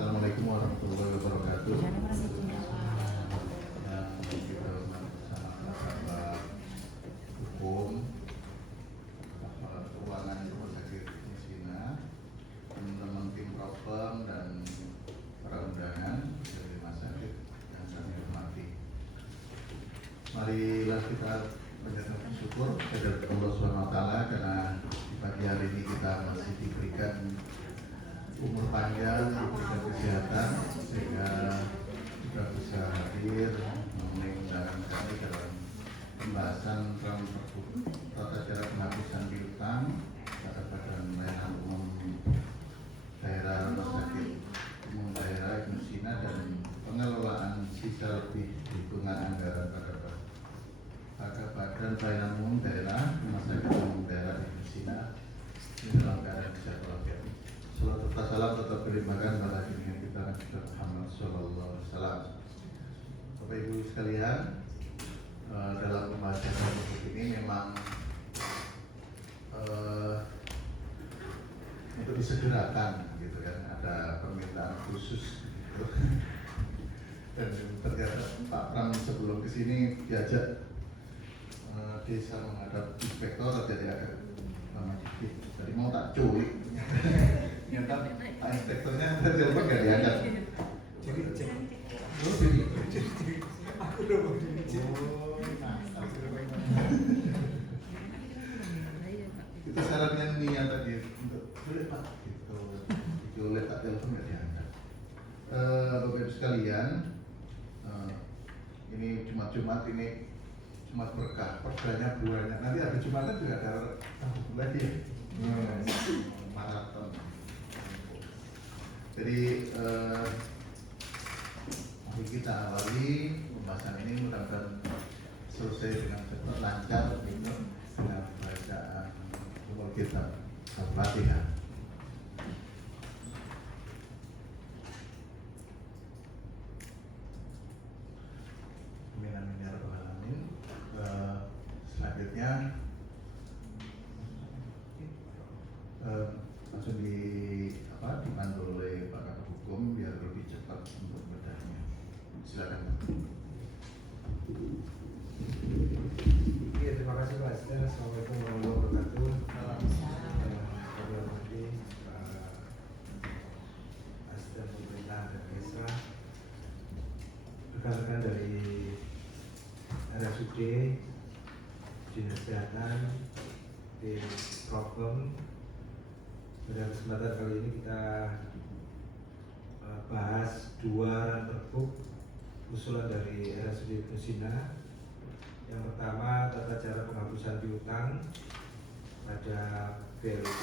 Assalamualaikum warahmatullahi wabarakatuh. Yang kita hormati bersama sahabat hukum, sahabat keuangan Rumah Sakit Musina, teman-teman tim Propam dan para undangan dari Rumah Sakit yang kami hormati. Marilah kita panjatkan bersyukur kepada Allah SWT karena di pagi hari ini kita masih diberikan umur panjang, diberikan kesehatan sehingga kita bisa hadir memenuhi undangan kami dalam pembahasan tentang tata cara penghapusan piutang pada Badan Pelayanan Umum Daerah Rumah Sakit Umum Daerah Ibnu Sina dan pengelolaan sisa lebih hitungan anggaran pada Badan Pelayanan Umum Daerah Rumah Sakit Umum Daerah Ibnu Sina dalam keadaan sehat walafiat. Salam tetap dilimpahkan pada junjungan kita Nabi Muhammad SAW. Bapak Ibu sekalian, dalam pembahasan topik ini memang untuk disegerakan, gitu kan, ada permintaan khusus. Gitu. Dan ternyata Pak Pram sebelum kesini diajak desa menghadap inspektor, jadi mau tak culik. Ternyata Pak Inspektornya telepon gak diangkat. Jadi aku udah mau itu syaratnya niat tadi untuk boleh Pak gitu. Boleh tak telepon gak diangkat. Bapak Ibu sekalian, ini Jumat ini Jumat berkah, perdanya buahnya. Nanti ada Jumatan juga ada lagi. Maraton. Jadi mari kita awali pembahasan ini, mudah-mudahan selesai dengan cepat, lancar gitu, dengan bacaan umur kita Al-Fatihah. Amin ya rabbal alamin. Selanjutnya langsung dibantu oleh pakar hukum biar lebih cepat untuk bedahnya. Silakan. Iya, terima kasih Pak Asisten. Assalamualaikum warahmatullahi wabarakatuh. Kami hormati Pak Asisten Pemerintah dan Desa, rekan-rekan dari RSUD, Dinas Kesehatan, tim Propam. Pada kesempatan kali ini kita bahas dua pergub usulan dari RSUD Ibnu Sina. Yang pertama, tata cara penghapusan piutang pada BLD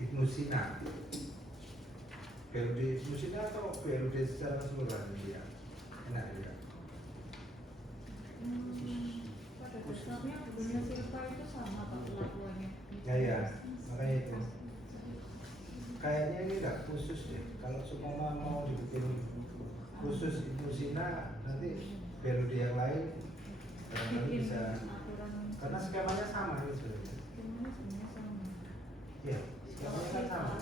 Ibnu Sina. BLD Ibnu Sina atau BLD secara keseluruhan ini ya? Enak ya. Pada dasarnya Bunda Silva itu sama Pak perlakuannya. Ya, makanya itu. Kayaknya ini nggak khusus deh. Kalau semua mau dibikin khusus Ibnu Sina, nanti BLD yang lain nanti bisa. Karena skemanya sama ini sebenarnya. Skemanya sebenarnya sama. Iya, skemanya kan sama.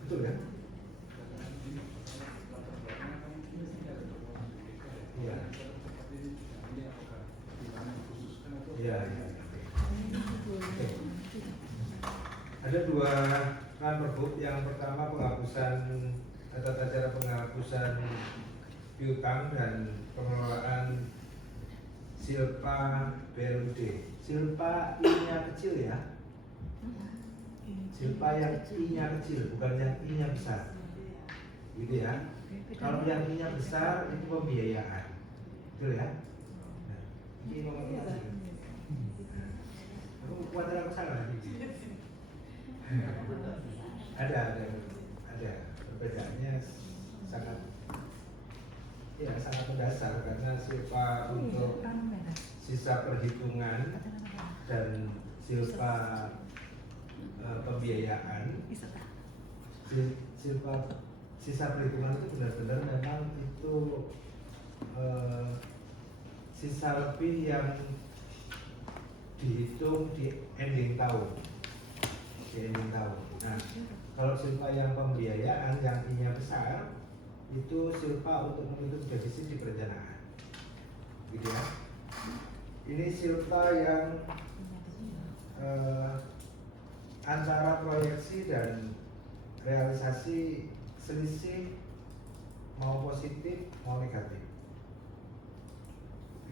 Betul kan? Iya. Iya. Oke. Ada dua pergub. Yang pertama penghapusan tata cara penghapusan piutang dan pengelolaan Silpa BLD. Silpa I-nya kecil ya. Silpa yang I-nya kecil, bukan yang I-nya besar. Gitu ya. Kalau yang I-nya besar itu pembiayaan. Betul ya? Nah, ini nomor satu. Aku buat apa salah? Ada perbedaannya sangat mendasar karena Silpa untuk sisa perhitungan dan Silpa pembiayaan. Silpa sisa perhitungan itu benar-benar memang itu sisa lebih yang dihitung di ending tahun. dia ingin tahu. Nah, kalau silpa yang pembiayaan yang I-nya besar itu silpa untuk menutup defisit di perencanaan, gitu ya. Ini silpa yang antara proyeksi dan realisasi selisih mau positif mau negatif,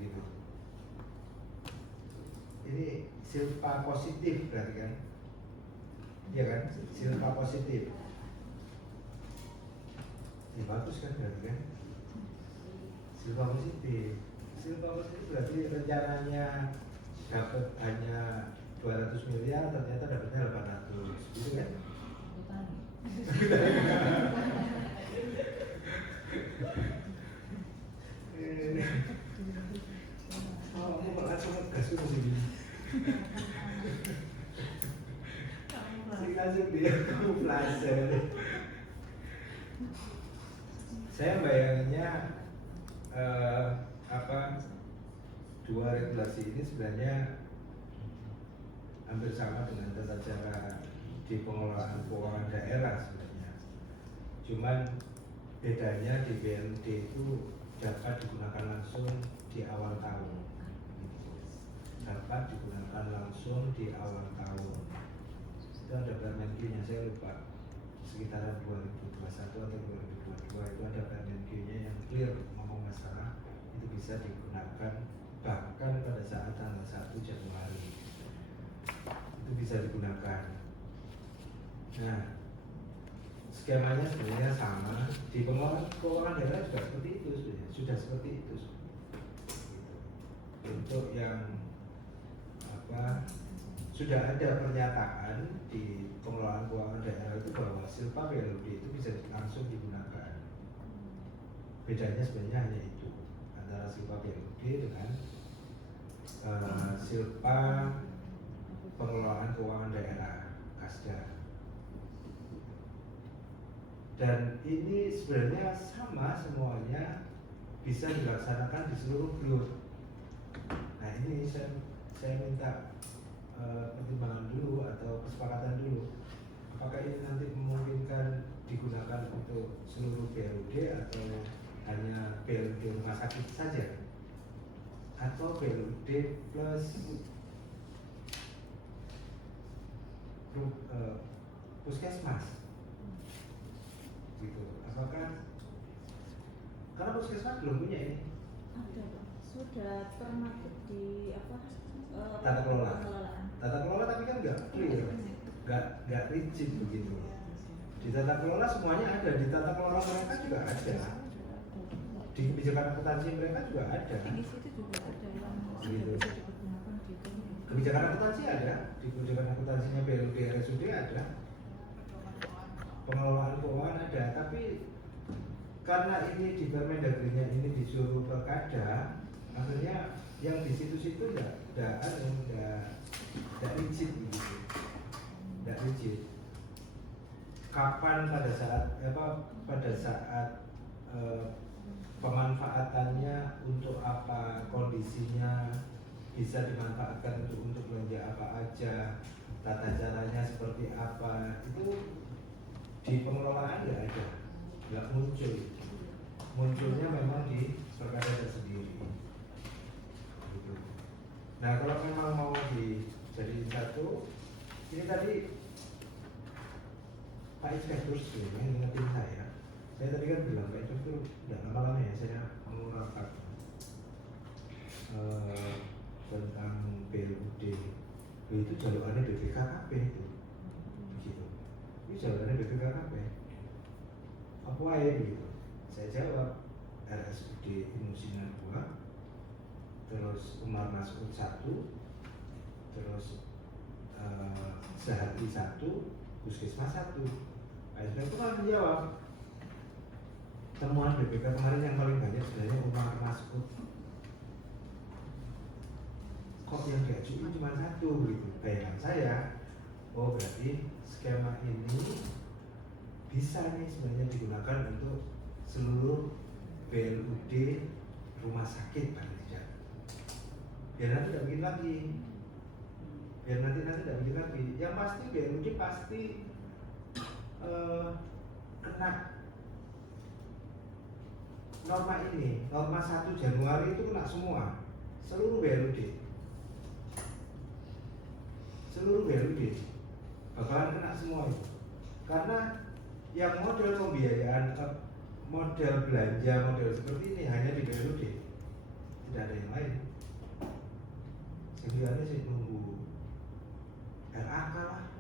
gitu. Ini silpa positif berarti kan, iya kan, silpa positif. Ya bagus kan berarti kan, silpa positif. Silpa positif berarti rencananya dapat hanya 200 miliar, ternyata dapatnya 800, gitu kan? Oh, aku langsung ngegas tuh sini. Langsung dia kamuflase. Saya bayanginnya dua regulasi ini sebenarnya hampir sama dengan tata cara di pengelolaan keuangan daerah sebenarnya. Cuman bedanya di BLD itu dapat digunakan langsung di awal tahun. Dapat digunakan langsung di awal tahun. Itu ada Permenkyu-nya, saya lupa, sekitaran 2021 atau 2022 itu ada Permenkyu-nya yang clear ngomong masalah itu bisa digunakan bahkan pada saat tanggal 1 Januari itu bisa digunakan. Nah, skemanya sebenarnya sama di pengelolaan keuangan daerah juga seperti itu, sudah seperti itu. Untuk yang sudah ada pernyataan di pengelolaan keuangan daerah itu bahwa silpa BLD itu bisa langsung digunakan. Bedanya sebenarnya hanya itu antara silpa BLD dengan silpa pengelolaan keuangan daerah Kasda. Dan ini sebenarnya sama semuanya bisa dilaksanakan di seluruh blok. Nah ini saya minta pertimbangan dulu atau kesepakatan dulu. Apakah ini nanti memungkinkan digunakan untuk seluruh BLD atau hanya BLD rumah sakit saja? Atau BLD plus puskesmas? Gitu. Apakah karena puskesmas belum punya ini? Ada, Pak. Sudah termasuk di Tata kelola. pengelolaan. Tata kelola tapi kan nggak clear, nggak rigid begitu. Di tata kelola semuanya ada, di tata kelola mereka juga ada, di kebijakan akuntansi mereka juga ada. Di situ juga ada yang Gitu. sudah bisa digunakan gitu. Kebijakan akuntansi ada, di kebijakan akuntansinya BLD RSUD ada, pengelolaan keuangan ada, tapi karena ini di Permendagrinya ini disuruh perkada, akhirnya yang di situ-situ nggak rigid begitu, nggak rigid. Kapan pada saat pemanfaatannya untuk apa, kondisinya bisa dimanfaatkan untuk belanja apa aja, tata caranya seperti apa, itu di pengelolaan nggak ada, nggak muncul. Munculnya memang di perkada tersendiri. Gitu. Nah kalau memang mau dijadiin satu, ini tadi Pak Inspektur sebenarnya ngingetin saya. Saya tadi kan bilang Pak Inspektur udah lama-lama ya saya mau rapat tentang BLUD. Itu jaluannya BPKKP itu, begitu. Ini jaluannya BPKKP. Apa ya begitu? Saya jawab RSUD Inusina 2, terus Umar Mas'ud 1, terus Sehati 1, Puskesmas 1. Itu kan menjawab temuan BPK kemarin yang paling banyak sebenarnya Umar Mas'ud. Kok yang diajukan cuma 1 gitu? Bayangan saya, oh berarti skema ini bisa nih sebenarnya digunakan untuk seluruh BLUD rumah sakit paling tidak. Biar nanti tidak bikin lagi biar nanti tidak bikin lagi. Yang pasti BLUD pasti kena norma ini, norma 1 Januari itu kena semua, seluruh BLUD bakalan kena semua itu. Karena yang model pembiayaan, model belanja, model seperti ini hanya di BLUD, tidak ada yang lain. Sehingga sih nunggu RAK lah,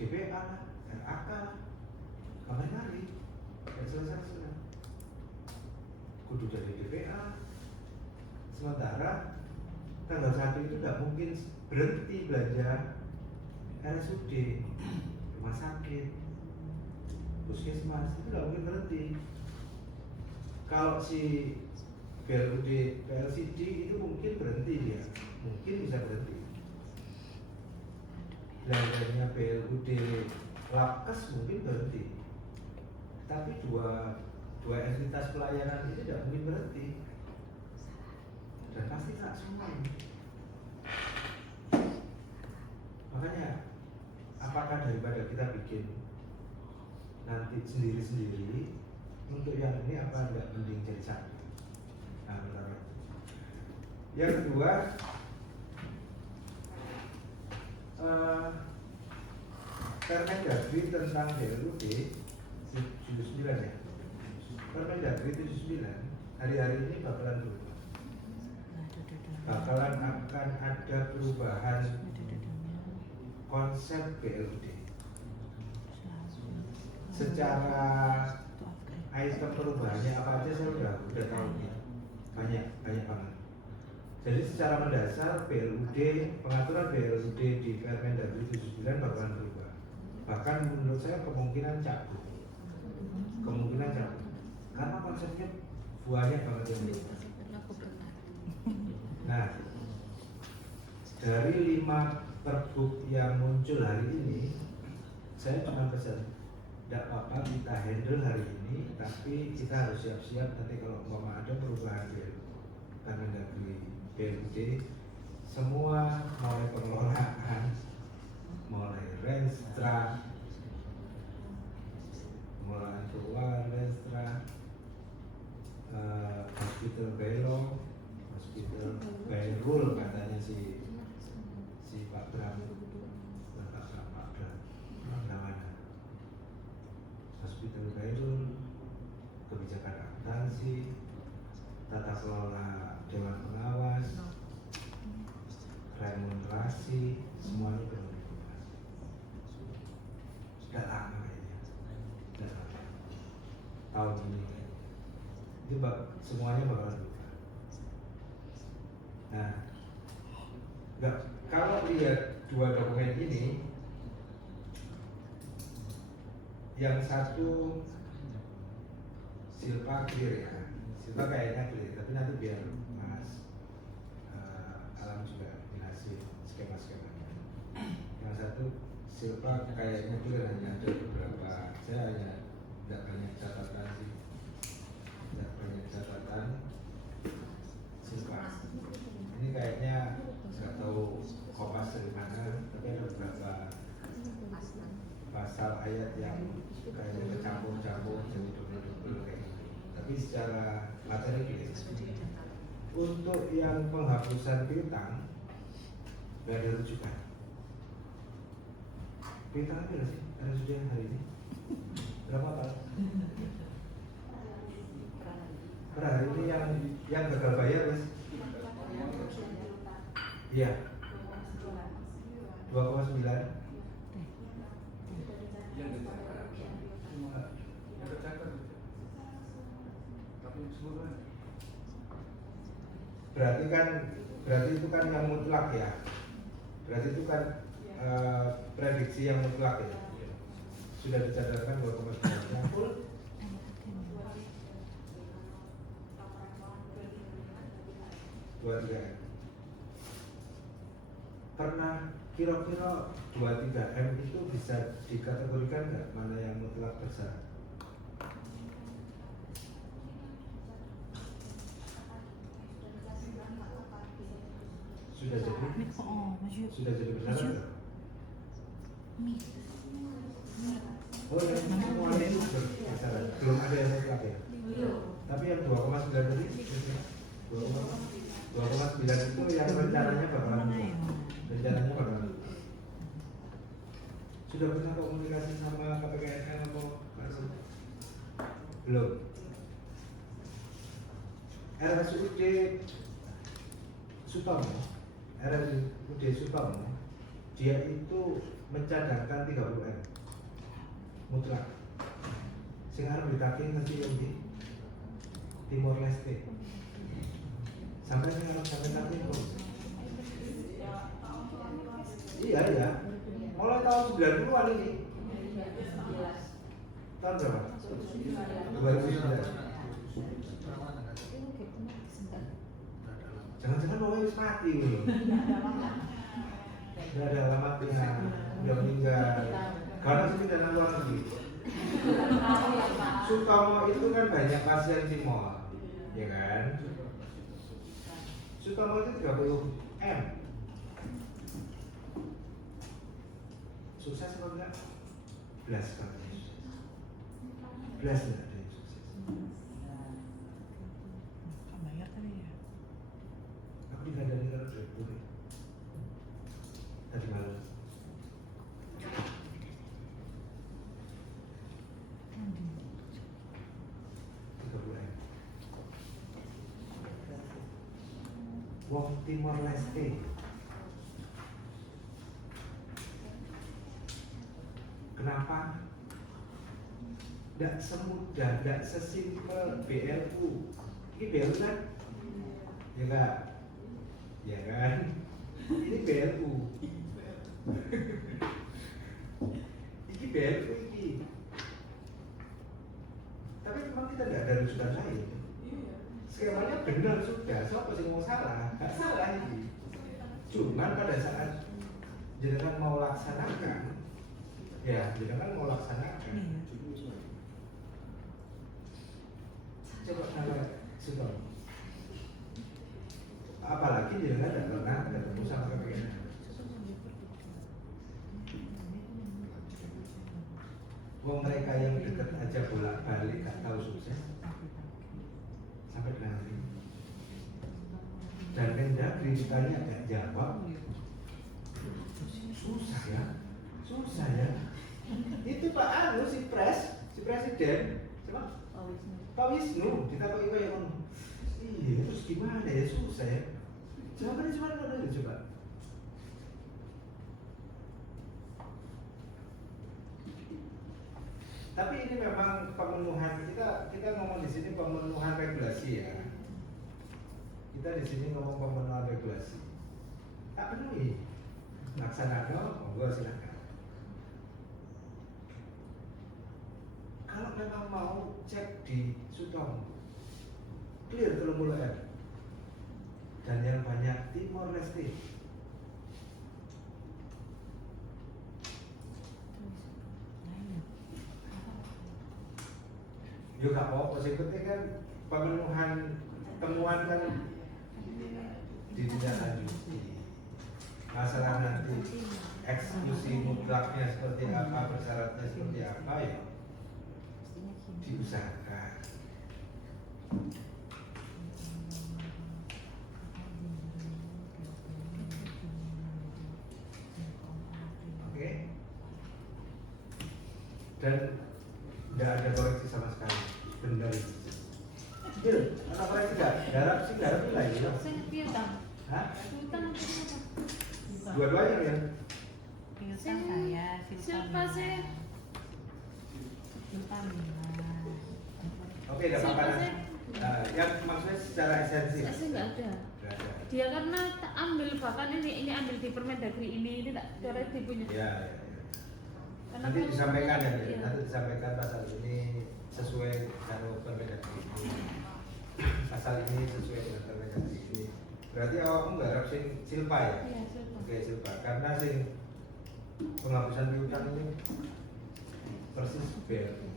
DPA lah, RAK lah, kapan hari, selesai. Kudu jadi DPA. Sementara tanggal 1 itu tidak mungkin berhenti belanja RSUD, rumah sakit, puskesmas, itu tidak mungkin berhenti. Kalau si BLUD, PLCD itu mungkin berhenti dia, mungkin bisa berhenti. Belanjanya BLUD, Labkes mungkin berhenti. Tapi dua entitas pelayanan ini tidak mungkin berhenti. Dan pasti tak semua ini. Makanya apakah daripada kita bikin nanti sendiri-sendiri untuk yang ini, apa enggak mending jadi satu? Nah, pertama. Yang kedua, Permendagri tentang BLUD 79 ya. Permendagri 79 hari-hari ini bakalan berubah. Bakalan akan ada perubahan konsep BLUD. Secara item perubahannya apa aja saya udah tahu ya. Banyak banget. Jadi secara mendasar BLUD, pengaturan BLUD di Permendagri 79 bakalan berubah. Bahkan menurut saya kemungkinan cabut. Karena konsepnya banyak banget ini. Nah, dari 5 perbuk yang muncul hari ini, saya cuma pesan, tidak apa-apa kita handle hari ini, tapi kita harus siap-siap nanti kalau ada perubahan Permendagri BLUD, semua mulai pengelolaan, mulai renstra, pengelolaan keuangan, renstra, hospital belong, hospital bayrul katanya si Pak Bram, hospital bayrul, kebijakan akuntansi, tata kelola dewan pengawas, remunerasi, semuanya perlu diubah. Sudah lama ini, tahun ini itu semuanya bakal berubah. Nah, kalau lihat 2 dokumen ini, yang satu Silpa clear ya, Silpa kayaknya clear, tapi nanti biar Mas Alam juga ngasih skema-skemanya. Yang satu Silpa kayaknya clear, hanya ada beberapa, saya hanya tidak banyak catatan sih, Silpa. Ini kayaknya nggak tahu kopas dari mana, tapi ada beberapa pasal ayat yang kayaknya kecampur-campur jadi double kayak gitu. Tapi secara materi gitu. Untuk yang penghapusan piutang nggak ada rujukan. Piutang apa sih? Ada sudah hari ini? Berapa Pak? Per hari ini yang gagal bayar mas? Iya. 2,9. Berarti itu kan yang mutlak ya. Berarti itu kan prediksi yang mutlak ya. Sudah dicatatkan 2,9 full. Pernah kira-kira 23M itu bisa dikategorikan nggak mana yang mutlak besar? sudah jadi sudah jadi bersarat nggak? Oh ya, semuanya itu bersarat. Belum ada yang mutlak ya. Tapi yang 2,9 tadi, 2,9 itu yang rencananya bakalan sudah pernah komunikasi sama KPKNL atau belum? RSUD Sutomo, dia itu mencadangkan 30M mutlak. Sing arep ditaking nanti yang di Timor Leste. Sampai sing arep sampai taking kok. Iya. Mulai tahun 90-an ini. Tahun berapa? 2009. Jangan-jangan mau wis mati loh. Tidak ada alamatnya, udah meninggal. Karena sini dan luar negeri. Sutomo itu kan banyak pasien Timor, ya kan? Sutomo itu 30M. Sukses atau enggak? Belas katanya sukses. Belas enggak ada yang sukses. Bayar tadi ya. Aku tidak ada dengar dari tadi malam. Wong Timor Leste. Kenapa? Tidak semudah, tidak sesimpel BLU. Ini BLU kan? Ya enggak? Ya kan? Ini BLU. Ini BLU ini. Tapi memang kita tidak ada rujukan lain. Skemanya benar sudah, siapa sih mau salah? Gak salah ini. Cuman pada saat jenengan mau laksanakan, ya jenengan mau laksanakan. Coba kalau sudah, apalagi jenengan tidak pernah ketemu sama KPKN. Wong mereka yang dekat aja bolak-balik gak tahu sukses. Sampai nanti dan Mendagri ditanya gak jawab, susah ya. Itu Pak Anu si presiden siapa? Pak Wisnu ditakoki kaya ngono. Iya, terus gimana ya, susah ya. Jawabannya cuma ada coba. Tapi ini memang pemenuhan kita ngomong di sini pemenuhan regulasi ya. Kita di sini ngomong pemenuhan regulasi. Tak penuhi. Laksanakan, monggo silakan. Kalau memang mau cek di Sutomo, clear 30M. Dan yang banyak Timor Leste. Yo gak apa-apa, sing penting kan pemenuhan temuan kan ditindaklanjuti. Masalah nanti eksklusi mutlaknya seperti apa, bersyaratnya seperti apa ya diusahakan. Oke. Dan tidak ada koreksi sama sekali, benar itu. Bil, ada koreksi nggak? Garap lagi ya. Saya piutang. Hah? Piutang itu apa? Dua-duanya ya. Piutang saya, Silpa saya. Silpa 5. Oke, tidak apa-apa. Yang maksudnya secara esensi. Saya nggak ada. Nggak ada. Dia karena tak ambil bahkan ini ambil di Permendagri ini tak coret di punya. Ya. Karena Nanti kan- disampaikan ya, iya. nanti disampaikan pasal ini sesuai dengan Permendagri ini. Pasal ini sesuai dengan Permendagri ini. Berarti awakmu nggarap sing Silpa ya? Iya, Silpa. Oke, Silpa. Karena sing penghapusan piutang ini persis BLU.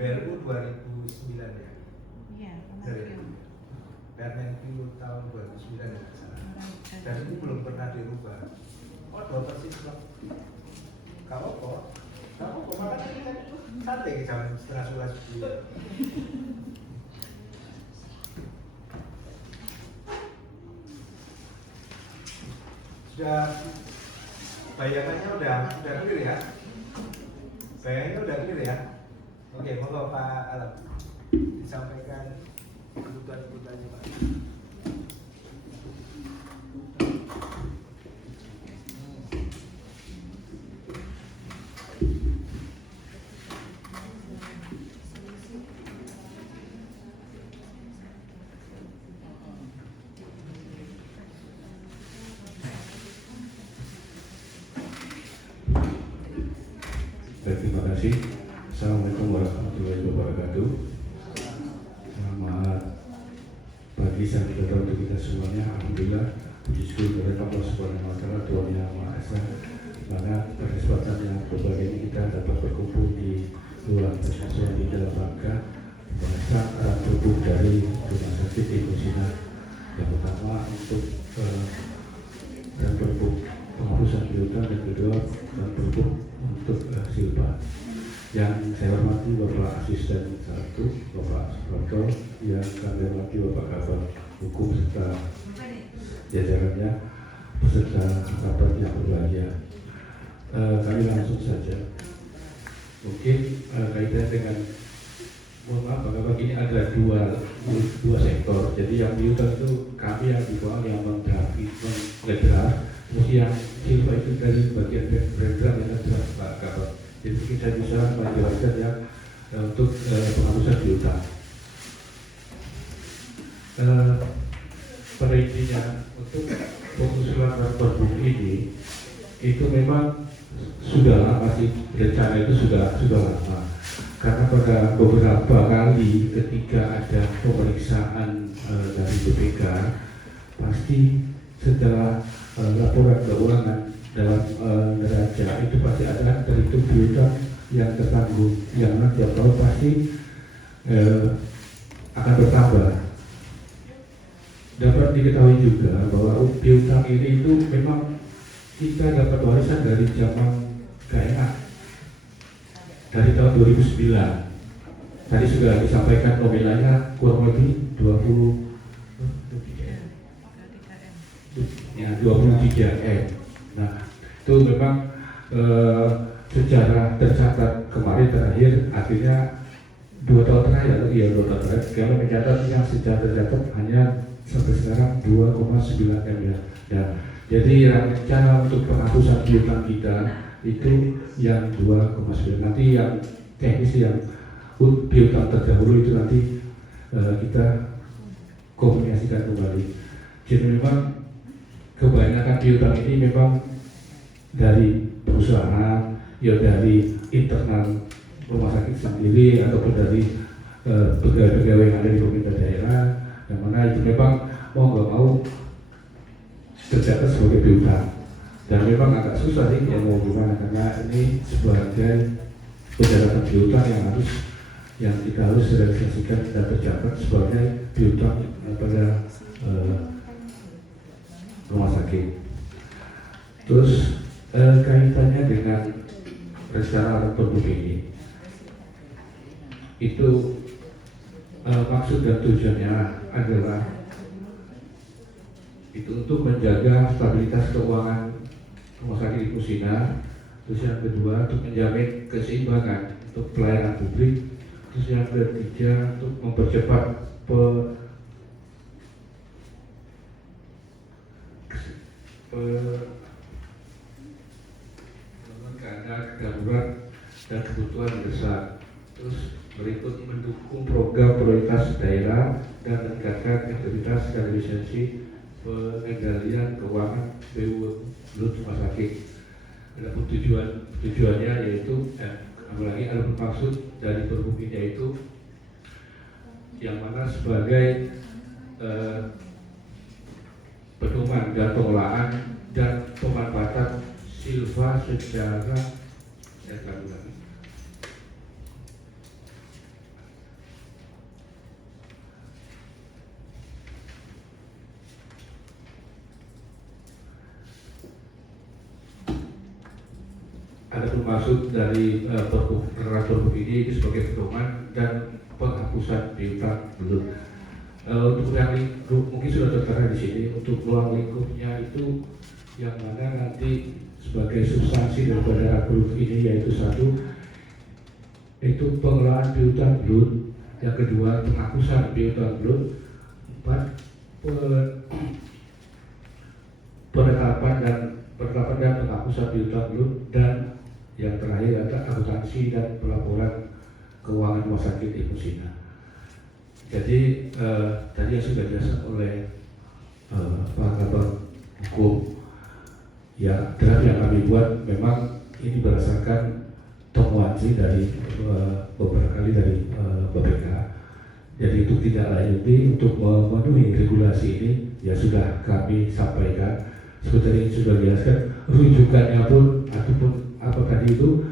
BLU 2009 ya. Iya, Dari kemarin. Permenkyu tahun 2009 ya salah. Dan ini belum pernah dirubah. Oh, 2% loh. Kamu kok? Kamu kok makan ini kan santai jam setengah 11 dulu. Sudah bayangannya udah clear ya? Bayangannya udah clear ya? Oke, monggo Pak Alam disampaikan kebutuhan-kebutuhannya Pak. Terima kasih. Assalamualaikum warahmatullahi wabarakatuh. Selamat pagi, saudara untuk kita semuanya. Alhamdulillah, puji syukur kepada Allah Subhanahu Wa Taala, Tuhan Yang Maha Esa, mana pada kesempatan yang berbahagia ini kita dapat berkumpul di luar pertemuan di dalam rangka pembahasan alat tubuh dari Rumah Sakit Ibnu Sina. Yang pertama untuk dan berbuk penghapusan piutang, dan kedua dan berbuk untuk silpa. Yang saya hormati Bapak Asisten 1, Bapak Suproto, yang kami hormati Bapak Kabar Hukum serta jajarannya beserta rapat yang berbahagia. Kami langsung saja. Mungkin kaitan dengan mohon maaf Bapak, ini ada dua sektor. Jadi yang piutang itu kami yang di bawah yang mengedar. Terus yang silpa itu dari bagian program yang jelas Pak Kabar. Jadi kita bisa menjelaskan yang untuk penghapusan piutang. Pada intinya untuk pengusulan Perbup ini itu memang sudah lama sih, rencana itu sudah lama. Karena pada beberapa kali ketika ada pemeriksaan dari BPK, pasti setelah laporan keuangan dalam neraca itu pasti ada terhitung piutang yang tertanggung, yang nanti tiap tahun pasti akan bertambah. Dapat diketahui juga bahwa piutang ini itu memang kita dapat warisan dari zaman KNA dari tahun 2009. Tadi sudah disampaikan nominalnya kurang lebih 23M. Nah, itu memang secara tercatat kemarin terakhir, artinya 2 tahun terakhir, kalau mencatat yang secara tercatat hanya sampai sekarang 2,9M ya. Jadi rencana untuk penghapusan piutang kita itu yang 2,9. Nanti yang teknis yang piutang terdahulu itu nanti kita komunikasikan kembali. Jadi memang kebanyakan piutang ini memang dari perusahaan, ya dari internal rumah sakit sendiri ataupun dari pegawai-pegawai yang ada di pemerintah daerah, yang mana itu memang mau nggak mau tercatat sebagai piutang. Dan memang agak susah sih ya mau gimana, karena ini sebagai pencatatan piutang yang kita harus realisasikan dan tercatat sebagai piutang pada rumah sakit. Terus kaitannya dengan rencana Perbup ini, itu maksud dan tujuannya adalah itu untuk menjaga stabilitas keuangan rumah sakit Ibnu Sina. Terus yang kedua untuk menjamin keseimbangan untuk pelayanan publik. Terus yang ketiga untuk mempercepat keadaan darurat dan kebutuhan mendesak. Terus berikut mendukung program prioritas daerah dan meningkatkan integritas dan efisiensi pengendalian keuangan BUMD rumah sakit. Adapun tujuannya yaitu apalagi ada bermaksud dari Perbup ini, yaitu yang mana sebagai pedoman dan pengelolaan dan pemanfaatan silva secara adapun maksud dari peraturan ini sebagai pedoman dan penghapusan piutang belum. Untuk yang lingkup mungkin sudah tertera di sini. Untuk ruang lingkupnya itu yang mana nanti sebagai substansi daripada akun ini yaitu satu, itu pengelolaan piutang belum, yang kedua penghapusan piutang belum, empat penetapan dan penghapusan piutang belum, dan yang terakhir adalah akuntansi dan pelaporan keuangan rumah sakit di Musina. Jadi tadi yang sudah dijelaskan oleh Pak Kabar Hukum, ya draft yang kami buat memang ini berdasarkan temuan dari beberapa kali dari BPK. Jadi untuk tidak lanjuti untuk memenuhi regulasi ini ya sudah kami sampaikan. Seperti yang sudah dijelaskan, rujukannya pun ataupun apa tadi itu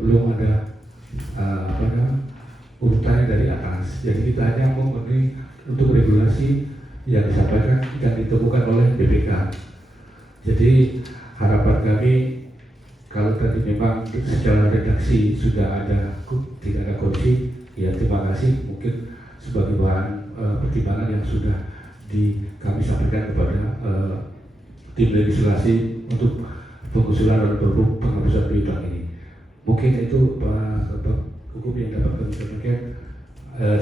belum ada urutannya dari atas. Jadi kita hanya memenuhi untuk regulasi yang disampaikan dan ditemukan oleh BPK. Jadi harapan kami kalau tadi memang secara redaksi sudah ada tidak ada korupsi, ya terima kasih, mungkin sebagai bahan pertimbangan yang sudah kami sampaikan kepada tim legislasi untuk pengusulan dan penghapusan piutang ini. Mungkin itu Pak Hukum yang dapat kami sampaikan.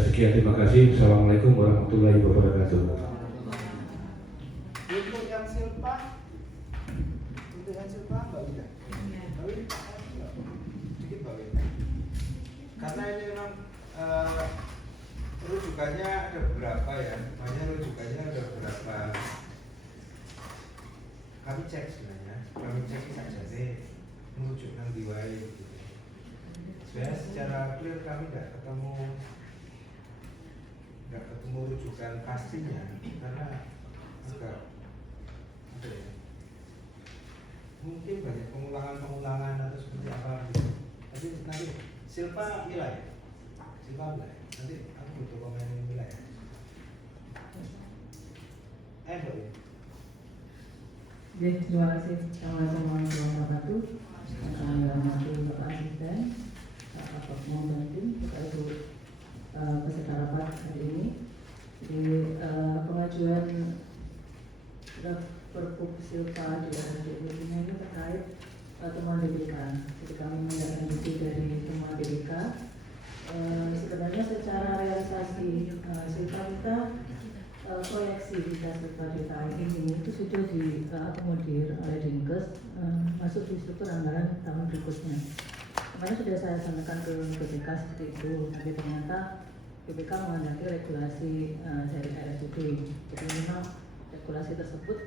Sekian, terima kasih. Assalamualaikum warahmatullahi wabarakatuh. Untuk yang silpa, Mbak Wida. Sedikit Mbak Wida. Karena ini memang rujukannya ada beberapa ya, makanya rujukannya ada beberapa. Kami cek sebenarnya, saja sih merujuk nang diwai gitu. Sebenarnya secara clear kami nggak ketemu rujukan pastinya karena agak apa ya, mungkin banyak pengulangan atau seperti apa gitu. Tapi nanti Silpa nilai nanti aku butuh komen wilayah. Mbak ya. Oke, terima kasih. Assalamualaikum warahmatullahi wabarakatuh. Kami hormati Bapak Asisten, Bapak Pembantu, Bapak Ibu peserta rapat hari ini. Di pengajuan Perpuk Silpa di RSUD ini terkait temuan BPK. Jadi kami menindaklanjuti dari temuan BPK. Sebenarnya secara realisasi Silpa kita proyeksi bisa Silpa data ini itu sudah diakomodir oleh Dinkes masuk di struktur anggaran tahun berikutnya. Kemarin sudah saya sampaikan ke BPK seperti itu, tapi ternyata BPK menghendaki regulasi dari RSUD. Jadi memang regulasi tersebut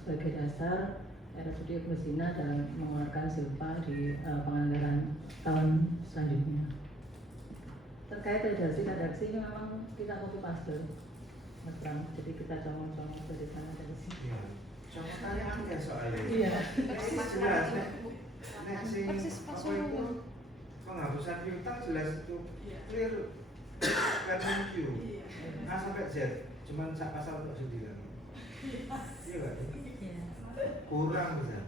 sebagai dasar RSUD Musina dalam mengeluarkan Silpa di penganggaran tahun selanjutnya. Terkait redaksi ini memang kita copy paste, Mas Bram. Jadi kita comong-comong dari sana dari sini. Iya. Contohnya angka soalnya. Iya. Jelas. Apa itu penghapusan piutang jelas itu clear kan Q. A sampai Z. Cuman pasal untuk sendiri. Iya kan? Kurang bisa.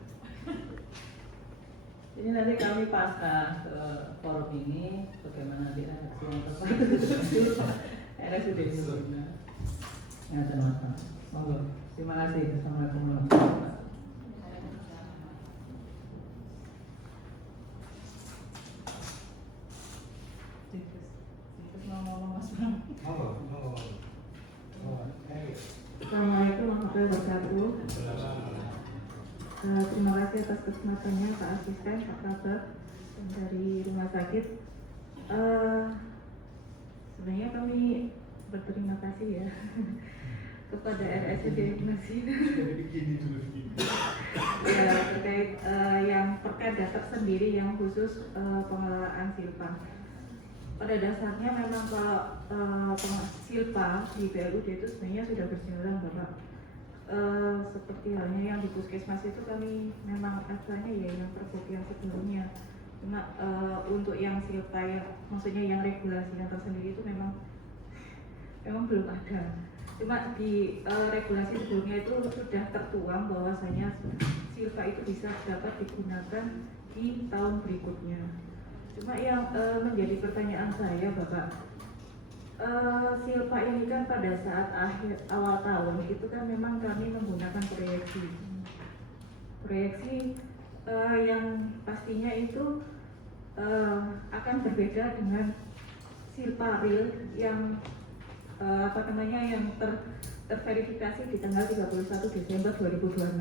Jadi nanti kami pasca ke forum ini bagaimana nanti reaksi yang tepat RSUD ini. Ya, sama-sama. Monggo. Terima kasih. Assalamualaikum warahmatullahi wabarakatuh. Mau ngomong Mas Bram? Mau. Assalamualaikum warahmatullahi wabarakatuh. Terima kasih atas kesempatannya Pak Asisten, Pak Kabar dari rumah sakit. Sebenarnya kami berterima kasih ya kepada RSUD Musina ya terkait yang perkada tersendiri yang khusus pengelolaan Silpa. Pada dasarnya memang kalau Silpa di BLUD itu sebenarnya sudah berjalan Bapak. Seperti halnya yang di puskesmas itu kami memang asalnya ya yang Perpuk yang sebelumnya. Cuma untuk yang Silpa yang maksudnya yang regulasi yang tersendiri itu memang belum ada. Cuma di regulasi sebelumnya itu sudah tertuang bahwasanya silpa itu bisa dapat digunakan di tahun berikutnya. Cuma yang menjadi pertanyaan saya, Bapak, silpa ini kan pada saat awal tahun itu kan memang kami menggunakan proyeksi yang pastinya itu akan berbeda dengan silpa real yang yang terverifikasi di tanggal 31 Desember 2026.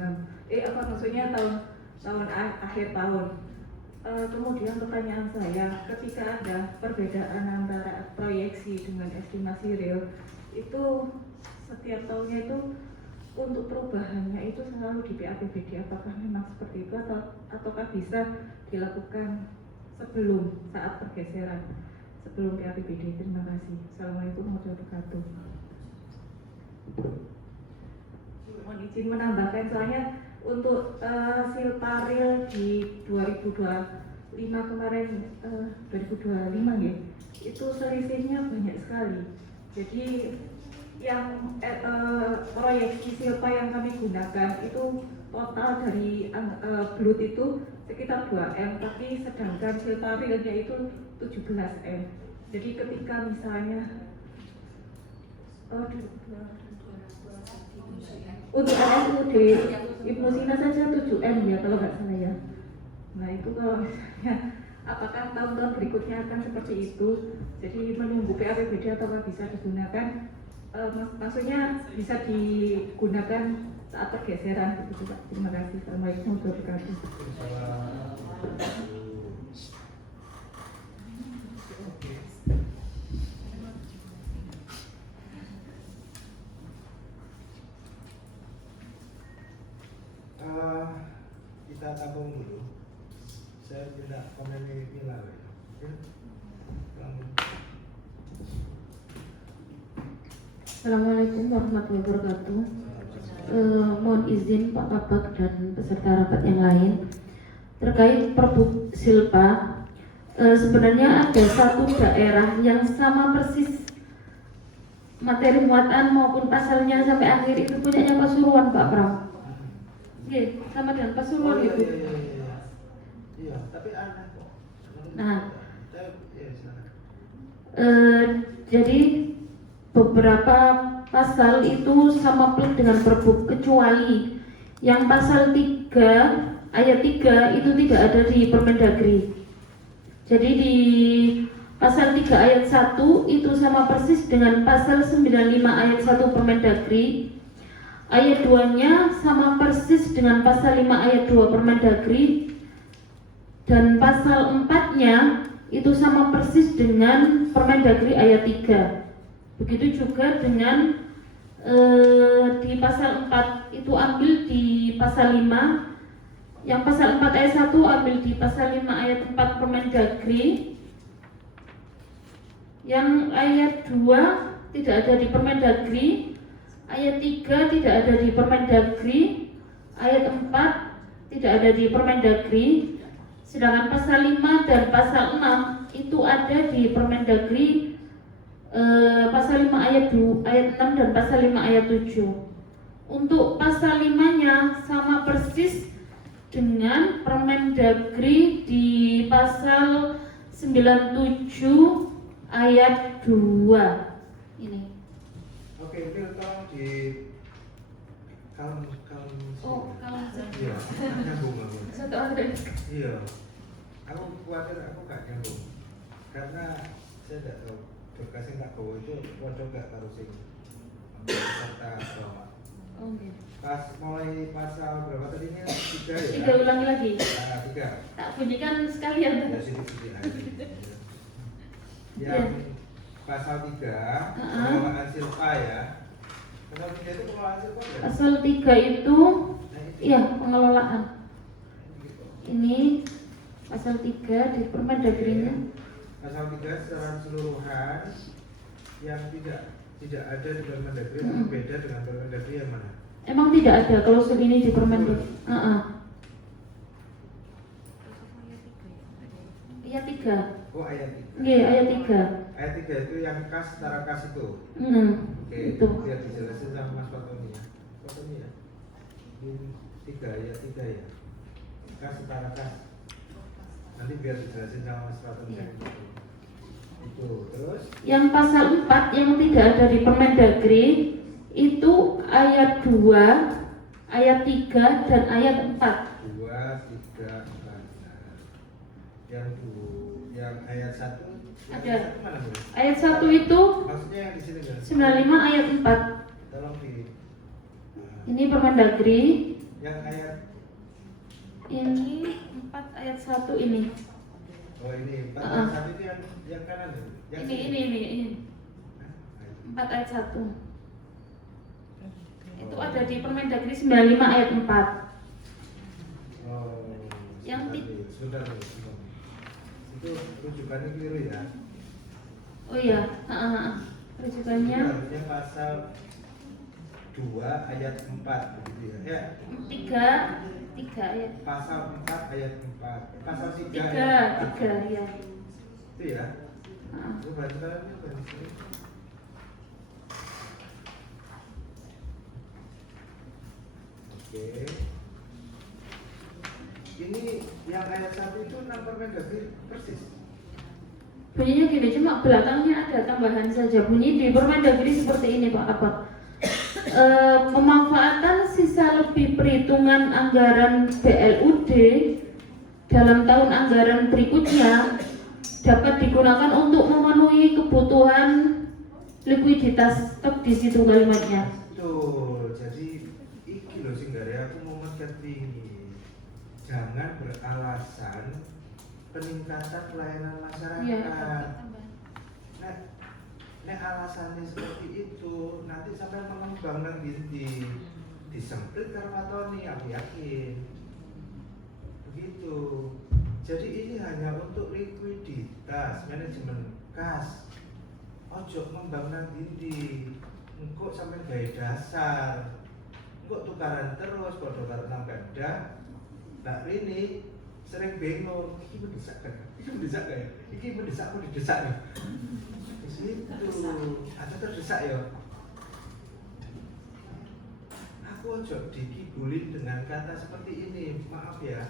Maksudnya tahun akhir tahun. Kemudian pertanyaan saya, ketika ada perbedaan antara proyeksi dengan estimasi real, itu setiap tahunnya itu untuk perubahannya itu selalu di PAPBD. Apakah memang seperti itu ataukah bisa dilakukan sebelum saat pergeseran, sebelum PAPBD? Terima kasih. Assalamualaikum warahmatullahi wabarakatuh. Mohon izin menambahkan, soalnya untuk silpa real di 2025 kemarin, 2025 ya, itu selisihnya banyak sekali. Jadi yang proyeksi silpa yang kami gunakan itu total dari blut itu sekitar 2M, tapi sedangkan silpa realnya itu 17M. Jadi ketika misalnya untuk RSUD Ibnu Sina saja 7M ya kalau nggak salah ya. Nah itu kalau misalnya apakah tahun-tahun berikutnya akan seperti itu? Jadi menunggu PAPBD atau bisa digunakan? Maksudnya bisa digunakan saat pergeseran gitu Pak. Terima kasih. Assalamualaikum warahmatullahi wabarakatuh. Kita tabung dulu. Saya tidak komen Mila. Assalamualaikum warahmatullahi wabarakatuh. Mohon izin Pak Kabak dan peserta rapat yang lain terkait Perbuk Silpa. Sebenarnya ada satu daerah yang sama persis materi muatan maupun pasalnya sampai akhir itu punyanya Pasuruan Pak Pram. Oke, sama dengan Pasuruan gitu. Iya, tapi aneh kok. Nah, jadi beberapa pasal itu sama plik dengan Perbuk kecuali yang pasal 3 ayat 3 itu tidak ada di Permendagri. Jadi di pasal 3 ayat 1 itu sama persis dengan pasal 95 ayat 1 Permendagri. Ayat 2-nya sama persis dengan pasal 5 ayat 2 Permendagri. Dan pasal 4-nya itu sama persis dengan Permendagri ayat 3. Begitu juga dengan di pasal 4 itu ambil di pasal 5. Yang pasal 4 ayat 1 ambil di pasal 5 ayat 4 Permendagri. Yang ayat 2 tidak ada di Permendagri. Ayat 3 tidak ada di Permendagri. Ayat 4 tidak ada di Permendagri. Sedangkan pasal 5 dan pasal 6 itu ada di Permendagri, pasal 5 ayat 2, ayat 6 dan pasal 5 ayat 7. Untuk pasal 5-nya sama persis dengan Permendagri di pasal 97 ayat 2 ini. Oke, Mil, tolong di kalem. Oh, kalem. Iya, nyambung. Satu ada. Iya, aku khawatir aku gak nyambung karena saya tidak tahu berkas yang tak bawa itu waduh gak taruh sing serta Roma. Oh, gitu. Pas mulai pasal berapa tadinya 3 ya? 3 ulangi lagi. 3. Tak bunyikan sekalian. Ya sini aja. Yang pasal 3 pengelolaan silpa ya. Pasal 3 itu pengelolaan silpa ya? Pasal 3 itu iya pengelolaan. Ini pasal 3 di Permendagrinya. Pasal 3 secara keseluruhan yang tidak ada di Permendagri itu beda dengan Permendagri yang mana? Emang tidak ada klausul ini di Permendagri. Ayat 3. Oh ayat 3. Iya, ayat 3. ayat 3 itu yang kas setara kas itu. Oke, itu. biar dijelasin sama Mas Fatoni ya. Fatoni ya. Ini 3 ayat 3 ya. Kas setara kas. Nanti biar dijelasin sama Mas Fatoni Iya. Itu terus Yang pasal 4 yang tidak ada di Permendagri itu ayat 2, ayat 3 dan ayat 4. 2, 3, 4. Yang ayat 1 Ada. mana Bu? Ayat 1 itu Maksudnya yang di sini kan? 95 ayat 4. Tolong di Ini Permendagri. yang ayat Ini 4 ayat 1 ini. oh ini 4 Ah. ayat 1 itu yang kanan ya? Yang Ini sini? 4 ayat 1. Itu ada di Permendagri 95 ayat 4. Oh, Yang sebentar. Itu rujukannya keliru ya. Oh iya, rujukannya Harusnya pasal 2 ayat 4 begitu ya. Ya, 3 ayat pasal 4 ayat 4. Pasal 3 3 ayat 4. ya. Itu ya. Ah. Itu bacaannya berarti. Oke. Ini yang ayat 1 itu tentang Permendagri persis. Bunyinya gini, cuma belakangnya ada tambahan saja. Bunyi di Permendagri seperti ini Pak Kabak. Pemanfaatan sisa lebih perhitungan anggaran BLUD dalam tahun anggaran berikutnya dapat digunakan untuk memenuhi kebutuhan likuiditas. Stop di situ kalimatnya. Tuh, jadi iki lho sing gare aku mau tinggi. Jangan beralasan peningkatan pelayanan masyarakat. Iya. Nek alasannya seperti itu, nanti sampai mengembang nanti disemprit karo Fatoni, aku yakin. Begitu. Jadi ini hanya untuk likuiditas, manajemen kas. Ojo ngembang nanti engkau sampai gaya dasar. Engkau tukaran terus, bodoh karo nang Pemda. Nah ini sering bingung, ini mendesak kan? Ini mendesak kan? Ini mendesak, mau didesak nih. Itu ada terdesak ya. Aku ojo dikibulin dengan kata seperti ini. Maaf ya.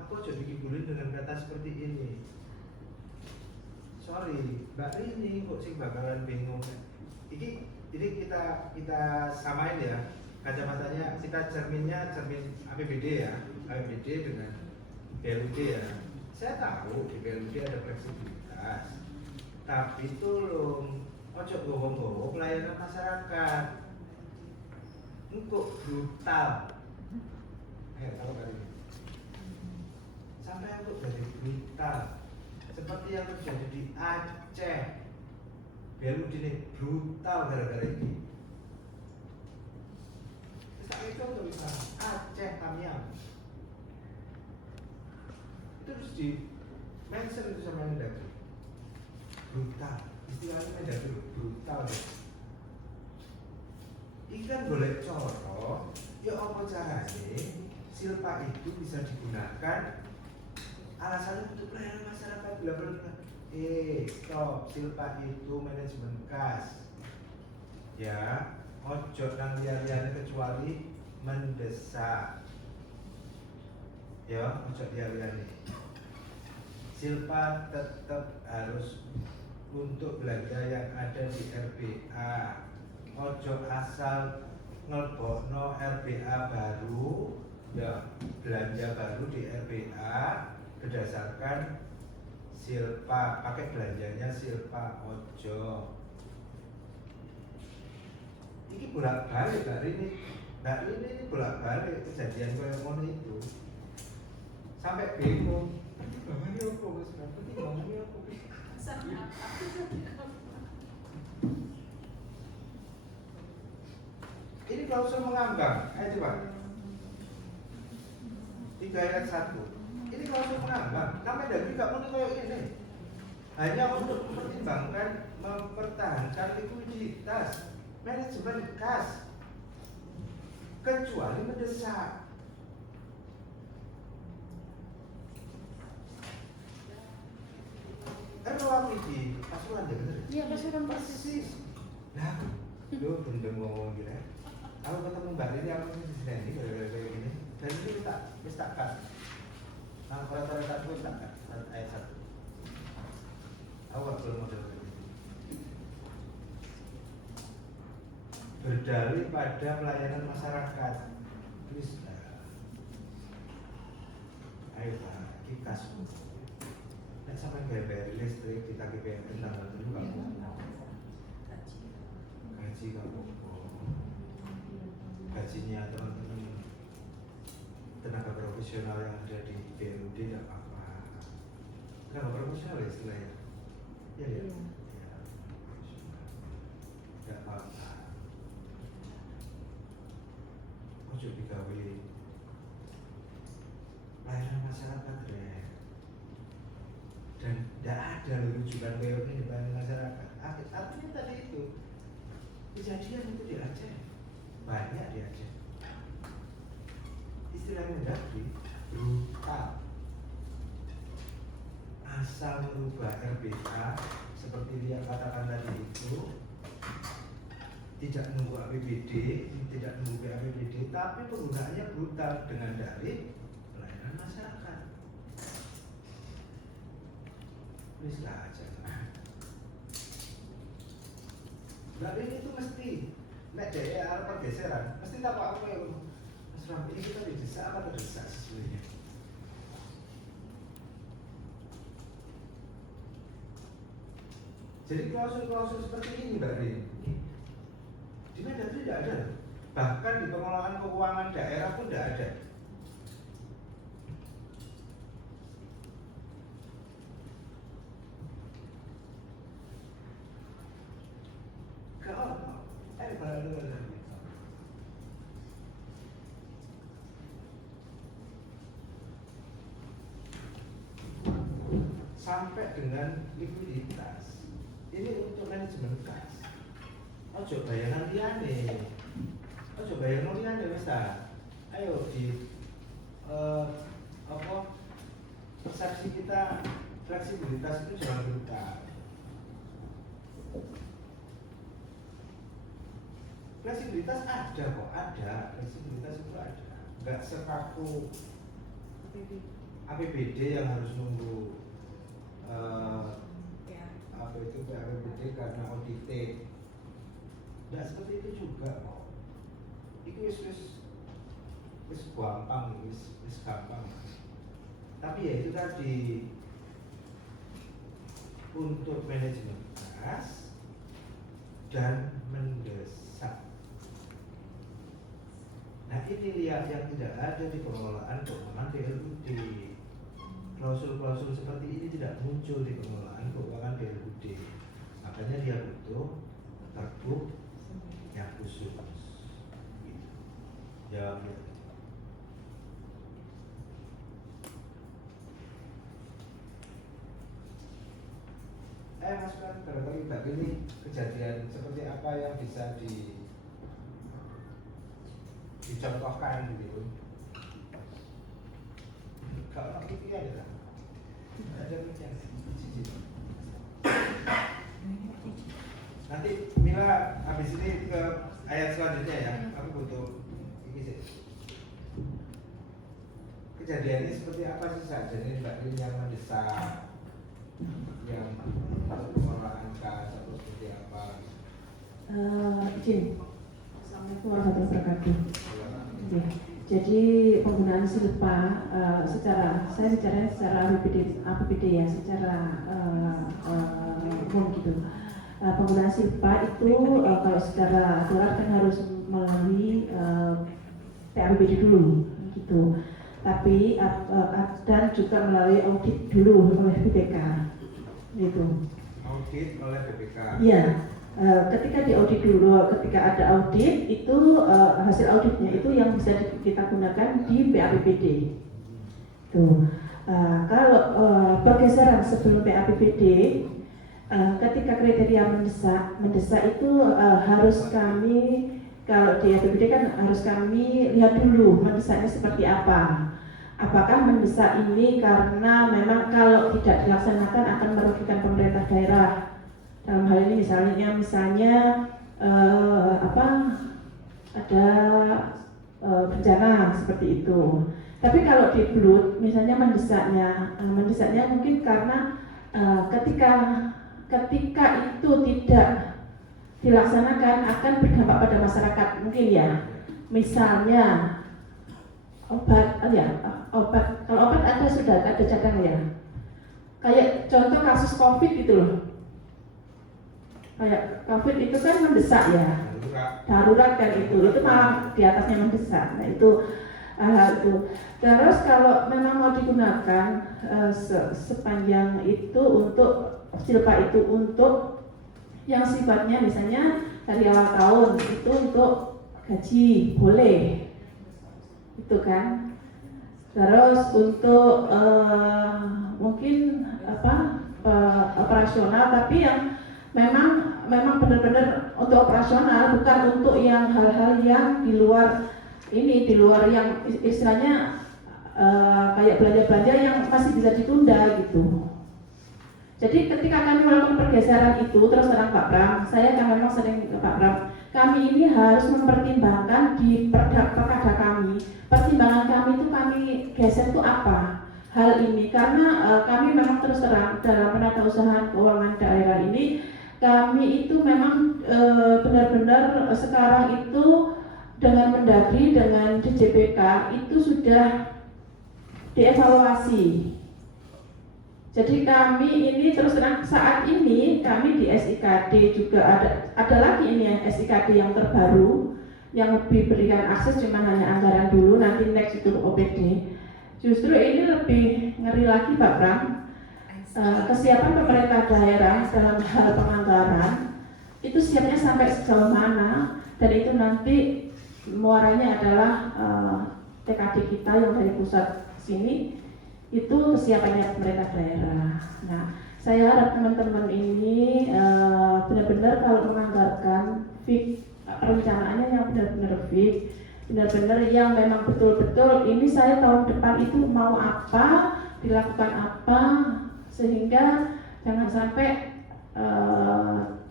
Aku ojo dikibulin dengan kata seperti ini. Sorry, Mbak Rini kok sih bakalan bingung. Ini kita samain ya. Kacamatanya kita cermin APBD ya. APBD dengan BLUD ya. Saya tahu di BLUD ada fleksibilitas. Tapi tolong ojo gowo-gowo pelayanan masyarakat. Engkau brutal. Tahu kali ini. Sampai aku jadi brutal. Seperti yang terjadi di Aceh. BLUD ini brutal gara-gara ini. Saya itu nggak bisa Aceh Tamiang. Itu harus di mention itu sama Mendagri. Brutal, istilahnya Mendagri brutal ya. Ikan boleh coro, ya apa caranya silpa itu bisa digunakan alasannya untuk pelayanan masyarakat bla. Stop, silpa itu manajemen kas. Ya, ojo nang liar-liarnya kecuali mendesak. Ya, ojo liar-liarnya. Silpa tetap harus untuk belanja yang ada di RBA. Ojo asal ngelbokno RBA baru, ya belanja baru di RBA berdasarkan silpa, pakai belanjanya silpa, ojo. Ini bolak-balik Mbak Rini ini bolak-balik kejadian kayak ngono itu. Sampai bingung. Ngomongnya apa Mas? Ngomongnya apa? Ini klausul mengambang, ayo coba. 3 ayat 1. Ini klausul mengambang. Namanya dari tidak mungkin kayak ini. Hanya untuk mempertahankan likuiditas, manajemen kas, kecuali mendesak. Ruang ini Iya, pasukan persis. Nah, lu bendeng ngomong gila. Aku ketemu Mbak ini aku di sini gara-gara kayak gini. Dan ini tak kan. Nah, kalau tak gue tak kan ayat 1. Awal belum model kayak gini. Berdalih pada pelayanan masyarakat. Please, ayo Pak, kita semua. Nek sampai bayar listrik kita KPN tanggal 7 kamu. Gaji kamu. Gajinya teman-teman tenaga profesional yang ada di BUD tidak apa-apa. Tenaga profesional ya istilahnya. Ya. Tidak apa-apa. Ojo digawe layanan masyarakat deh. Dan tidak ada rujukan BUD di pelayanan masyarakat. Artinya tadi itu kejadian itu di Aceh, banyak di Aceh. Istilah Mendagri brutal. Asal merubah RBK seperti dia katakan tadi itu, tidak nunggu APBD, tidak nunggu APBD, tapi penggunaannya brutal dengan dari pelayanan masyarakat. Bisa aja. Nah ini itu mesti nek DER pergeseran, mesti tak apa yang Mas Ram, ini kita didesak apa terdesak sesuainya. Jadi klausul-klausul seperti ini Mbak Rini, di Mendagri tidak ada, bahkan di pengelolaan keuangan daerah pun tidak ada. Sampai dengan likuiditas ini untuk manajemen kas. Ojo bayangan liyane, ojo bayangan liyane wis ta. Ayo di persepsi kita fleksibilitas itu jangan brutal. Fleksibilitas ada kok, ada fleksibilitas itu ada. Enggak sekaku APBD yang harus nunggu apa itu APBD karena audit. Enggak seperti itu juga kok. Itu wis gampang, wis gampang. Tapi ya itu tadi untuk manajemen kas dan mendesak. Nah ini lihat yang tidak ada di pengelolaan keuangan BLUD. Klausul-klausul seperti ini tidak muncul di pengelolaan keuangan BLUD. Makanya dia butuh terbuk yang khusus. Jawab ya. Mas Pran, barangkali Mbak ini kejadian seperti apa yang bisa dicontohkan gitu. Kalau nak itu ya ada. Ada macam nanti Mila habis ini ke ayat selanjutnya ya. Aku butuh ini sih. Kejadian ini seperti apa sih saja ini Mbak Lin yang mendesak, yang pengelolaan kas atau seperti apa? Izin. Assalamualaikum warahmatullahi wabarakatuh. Ya. Jadi penggunaan silpa saya bicara secara APBD ya, secara umum gitu. Penggunaan silpa itu kalau secara aturan kan harus melalui PAPBD dulu gitu. Tapi dan juga melalui audit dulu oleh BPK gitu. Audit oleh BPK. Iya. Ketika diaudit dulu, ketika ada audit itu hasil auditnya itu yang bisa kita gunakan di PAPBD. Tuh, kalau pergeseran sebelum PAPBD, ketika kriteria mendesak itu harus kami, kalau di APBD kan harus kami lihat dulu mendesaknya seperti apa. Apakah mendesak ini karena memang kalau tidak dilaksanakan akan merugikan pemerintah daerah Dalam hal ini misalnya ada bencana seperti itu. Tapi kalau di blood misalnya mendesaknya mungkin karena ketika itu tidak dilaksanakan akan berdampak pada masyarakat mungkin ya. Misalnya obat kalau obat sudah ada cadangan ya. Kayak contoh kasus COVID gitu loh. Kayak COVID itu kan mendesak ya, darurat kan itu malah di atasnya mendesak. Nah itu Terus kalau memang mau digunakan sepanjang itu untuk silpa itu untuk yang sifatnya misalnya dari awal tahun itu untuk gaji boleh, itu kan. Terus untuk mungkin operasional, tapi yang memang benar-benar untuk operasional, bukan untuk yang hal-hal yang di luar yang istilahnya kayak belanja-belanja yang masih bisa ditunda gitu. Jadi ketika kami melakukan pergeseran itu, terus terang Pak Pram, saya kan memang sering ke Pak Pram, kami ini harus mempertimbangkan di perkada kami. Pertimbangan kami itu kami geser itu apa? Hal ini karena kami memang terus terang dalam penatausahaan keuangan daerah ini, kami itu memang benar-benar sekarang itu dengan Mendagri, dengan DJPK itu sudah dievaluasi. Jadi kami ini terus terang saat ini kami di SIKD juga ada lagi ini yang SIKD yang terbaru yang diberikan akses cuma hanya anggaran dulu, nanti next itu OPD. Justru ini lebih ngeri lagi Pak Pram, kesiapan pemerintah daerah dalam hal penganggaran itu siapnya sampai sejauh mana, dan itu nanti muaranya adalah TKD kita yang dari pusat sini itu kesiapannya pemerintah daerah. Nah, saya harap teman-teman ini benar-benar kalau menganggarkan perencanaannya yang benar-benar fix, benar-benar yang memang betul-betul ini saya tahun depan itu mau apa, dilakukan apa, sehingga jangan sampai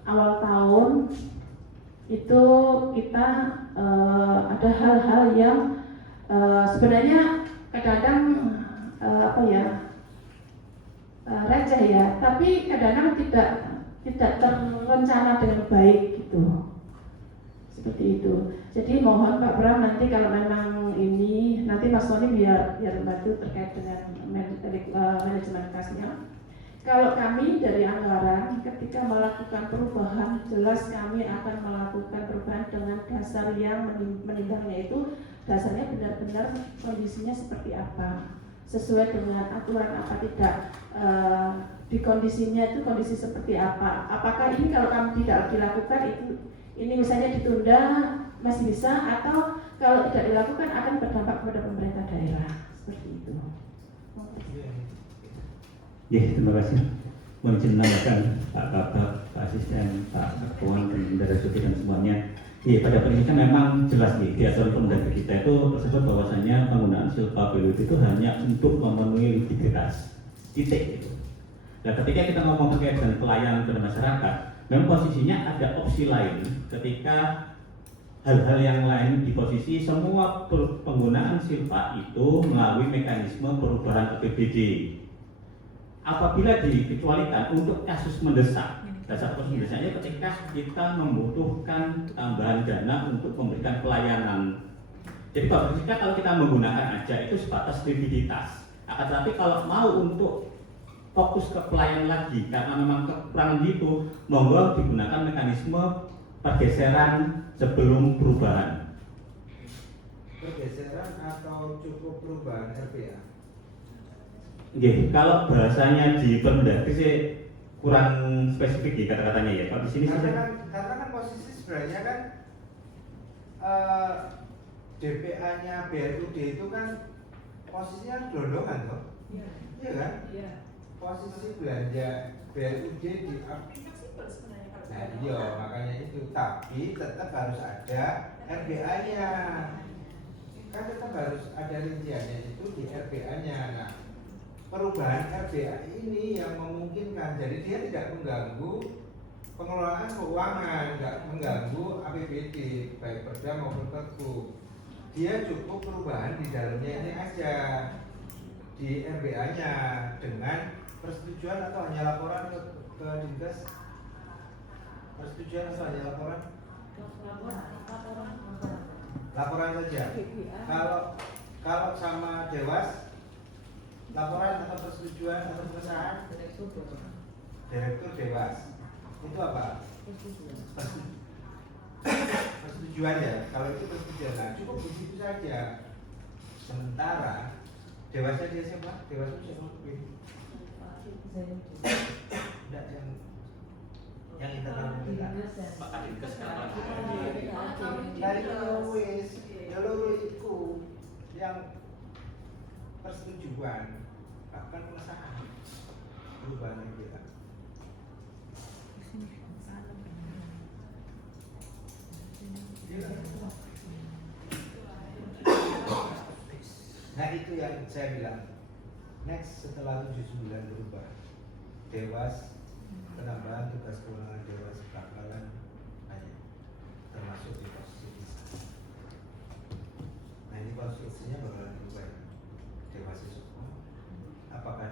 awal tahun itu kita ada hal-hal yang sebenarnya kadang-kadang receh ya, tapi kadang-kadang tidak terencana dengan baik gitu, seperti itu. Jadi mohon Pak Pram nanti kalau memang ini nanti Mas Tony biar membantu terkait dengan manajemen kasnya. Kalau kami dari anggaran ketika melakukan perubahan, jelas kami akan melakukan perubahan dengan dasar yang menimbangnya itu dasarnya benar-benar kondisinya seperti apa, sesuai dengan aturan apa tidak, di kondisinya itu kondisi seperti apa. Apakah ini kalau kami tidak dilakukan ini misalnya ditunda masih bisa, atau kalau tidak dilakukan akan berdampak kepada pemerintah daerah, seperti itu. Ya, terima kasih. Mohon izin menambahkan Pak Kabak, Pak Asisten, Pak Ketua, dan Bendara Suki dan semuanya. Ya, pada prinsipnya memang jelas nih di aturan Permendagri kita itu tersebut bahwasanya penggunaan silpa BLUT itu hanya untuk memenuhi likuiditas, titik gitu. Nah, ketika kita ngomong terkait dengan pelayanan kepada masyarakat, memang posisinya ada opsi lain ketika hal-hal yang lain di posisi semua penggunaan silpa itu melalui mekanisme perubahan APBD. Apabila dikecualikan untuk kasus mendesak, dasar kasus mendesaknya ketika kita membutuhkan tambahan dana untuk memberikan pelayanan. Jadi bagusnya kalau kita menggunakan aja itu sebatas likuiditas. Akan tetapi kalau mau untuk fokus ke pelayanan lagi karena memang kekurangan itu, monggo digunakan mekanisme pergeseran sebelum perubahan. Pergeseran atau cukup perubahan RPA? Oke, kalau bahasanya di Permendagri sih kurang spesifik ya kata-katanya ya. Kalau di sini karena kan posisi sebenarnya kan DPA-nya BLUD itu kan posisinya gelondongan toh, iya kan? Iya. Posisi belanja BLUD di nah, iya makanya itu, tapi tetap harus ada RBA-nya, kan tetap harus ada rinciannya itu di RBA-nya. Nah, perubahan RBA ini yang memungkinkan, jadi dia tidak mengganggu pengelolaan keuangan, nggak mengganggu APBD baik Perda maupun Pergub. Dia cukup perubahan di dalamnya ini aja, di RBA-nya dengan persetujuan atau hanya laporan ke Dinkes? Persetujuan atau hanya laporan? Laporan saja. Kalau sama Dewas, laporan atau persetujuan atau pengesahan? Direktur Dewas. Itu apa? Persetujuan ya. Kalau itu persetujuan, nah cukup begitu saja. Sementara Dewasnya dia siapa? Dewas itu siapa? Tidak, yang internal kita. Pak Dinkes sekarang Dari wis, jalur itu yang persetujuan, bahkan pengesahan perubahan yang kita. Nah itu yang saya bilang. Next setelah 79 berubah, Dewas penambahan tugas kewenangan Dewas bakalan banyak, termasuk di posisi bisa. Nah ini konstruksinya bakalan berubah. Dewas itu apakah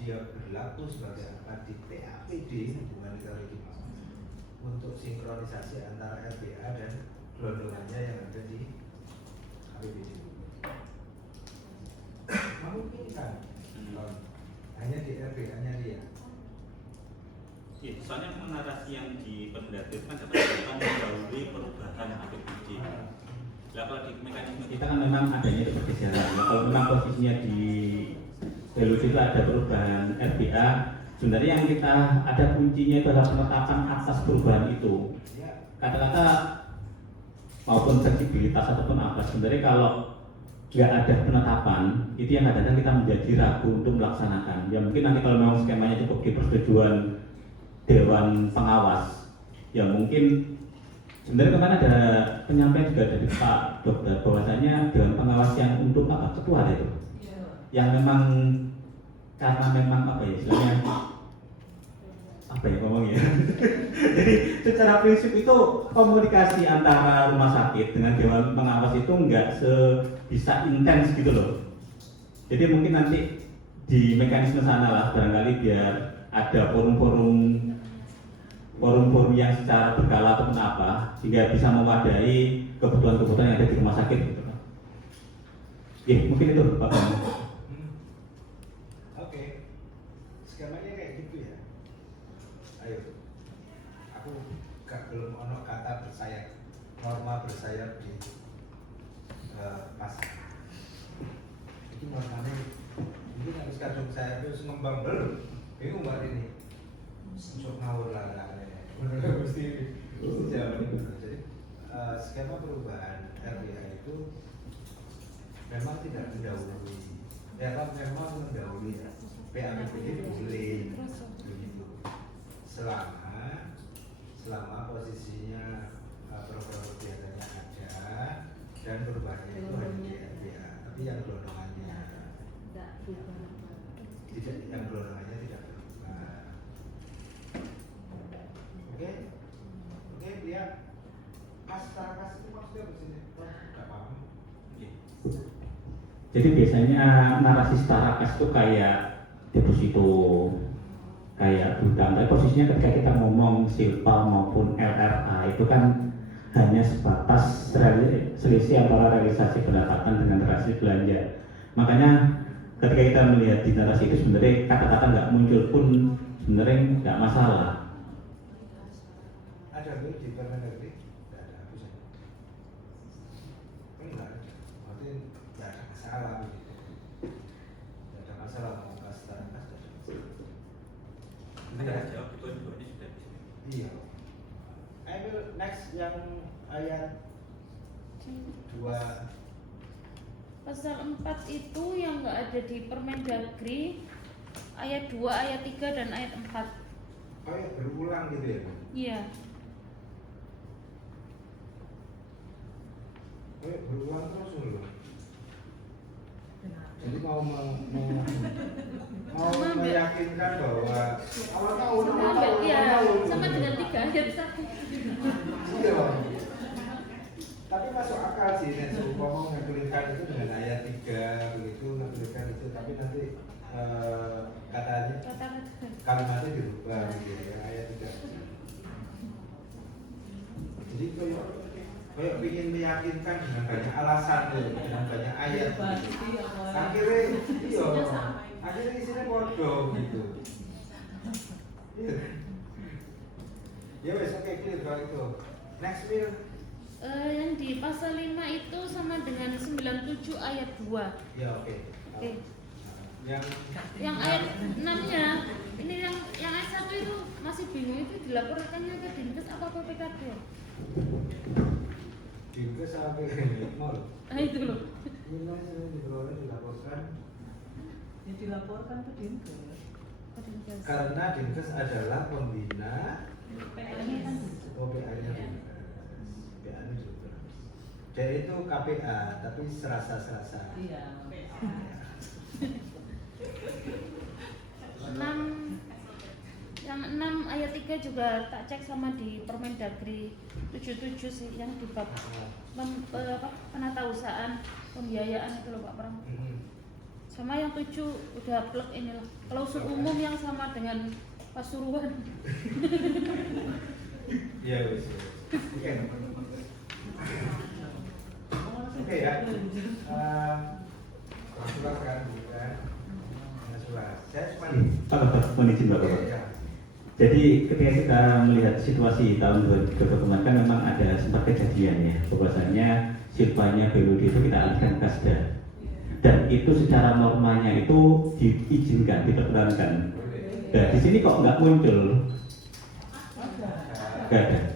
dia berlaku sebagai apa di TAPD hubungan keterlibat untuk sinkronisasi antara RBA dan gelondongannya yang ada di APBD. Memungkinkan hanya di RBA-nya dia. Ya, soalnya narasi yang di Perda itu kan dapat mendahului perubahan APBD. Nah, kalau di mekanisme kita kan memang adanya itu pergeseran. Nah, kalau memang posisinya di Velus itu ada perubahan RBA, sebenarnya yang kita ada kuncinya itu adalah penetapan atas perubahan itu. Kata-kata maupun fleksibilitas ataupun apa, sebenarnya kalau nggak ada penetapan itu yang kadang-kadang kita menjadi ragu untuk melaksanakan. Ya mungkin nanti kalau memang skemanya cukup di persetujuan Dewan Pengawas, ya mungkin sebenarnya kemarin ada penyampaian juga dari Pak Dokter bahwasanya Dewan Pengawas yang untuk apa ketua itu, yang memang karena memang apa ya istilahnya apa ya ngomongnya. Jadi secara prinsip itu komunikasi antara rumah sakit dengan Dewan Pengawas itu nggak bisa intens gitu loh. Jadi mungkin nanti di mekanisme sana lah barangkali biar ada forum-forum yang secara berkala ataupun apa sehingga bisa mewadahi kebutuhan-kebutuhan yang ada di rumah sakit gitu. Ya mungkin itu Pak. Oke. Skemanya kayak gitu ya. Ayo. Aku belum ono kata bersayap, norma bersayap di pasar. Itu normanya mungkin harus kadung saya harus ngembang belum. Bingung mbak ini. Untuk ngawur lah. Mesti jawabannya benar. Jadi skema perubahan RBA itu memang tidak mendahului. Ya kan memang mendahului PAPBD boleh begitu. Selama posisinya program kegiatannya ada dan perubahannya itu hanya di RBA. Tapi yang gelondongannya tidak berubah. Oke, lihat kas itu maksudnya begini, nggak paham. Jadi biasanya narasi setara kas itu kayak deposito, kayak hutang. Tapi posisinya ketika kita ngomong silpa maupun LRA itu kan hanya sebatas selisih antara realisasi pendapatan dengan realisasi belanja. Makanya ketika kita melihat di narasi itu sebenarnya kata-kata nggak muncul pun sebenarnya nggak masalah. Ada dulu di Permendagri, tidak ada hapus saja. Enggak ada, berarti tidak ada masalah begitu. Tidak ada masalah mau kas setara kas, tidak ada masalah. Ini nggak jawab itu juga ini sudah bisa. Iya. Ambil next yang ayat 2. Pasal 4 itu yang nggak ada di Permendagri ayat 2, ayat 3 dan ayat 4. Kayak berulang gitu ya? Iya. Kayak berulang terus dulu. Jadi mau meyakinkan bahwa sama dengan 3 ayat 1. iya. Tapi masuk akal sih, nek mau ngegulirkan itu dengan ayat 3 begitu, ngegulirkan itu, tapi nanti katanya kalimatnya dirubah gitu ya, ayat 3. Jadi kayak ingin meyakinkan dengan banyak alasan tuh, dengan banyak ayat gitu. Akhirnya isinya bodoh gitu. Ya wes, oke, clear kalau itu. Next Mil. Yang di pasal 5 itu sama dengan 97 ayat 2. Ya oke. Oke. Yang ayat 6-nya, ini yang ayat 1 itu masih bingung, itu dilaporkannya ke Dinkes apa PPKD? Dinkes sampai mall. Itu loh. Ini dilaporkan. Ya dilaporkan ke Dinkes. Karena Dinkes adalah pembina PA-nya kan PA-nya juga. Jadi itu KPA, tapi serasa-serasa. iya. 6 ayat 3 juga tak cek sama di Permendagri 77 sih, yang di bab penatausahaan pembiayaan itu loh Pak Pram. Sama yang 7 udah plek inilah klausul umum yang sama dengan Pasuruan. Iya wes. Oke ya. Silakan bukan. Saya cuma Pak, mohon izin Bapak. Jadi ketika kita melihat situasi tahun 2020 kemarin kan memang ada sempat kejadian ya, bahwasanya silpanya BLUD itu kita alihkan ke Kasda, dan itu secara normanya itu diizinkan, diperkenankan. Nah di sini kok nggak muncul? Nggak ada.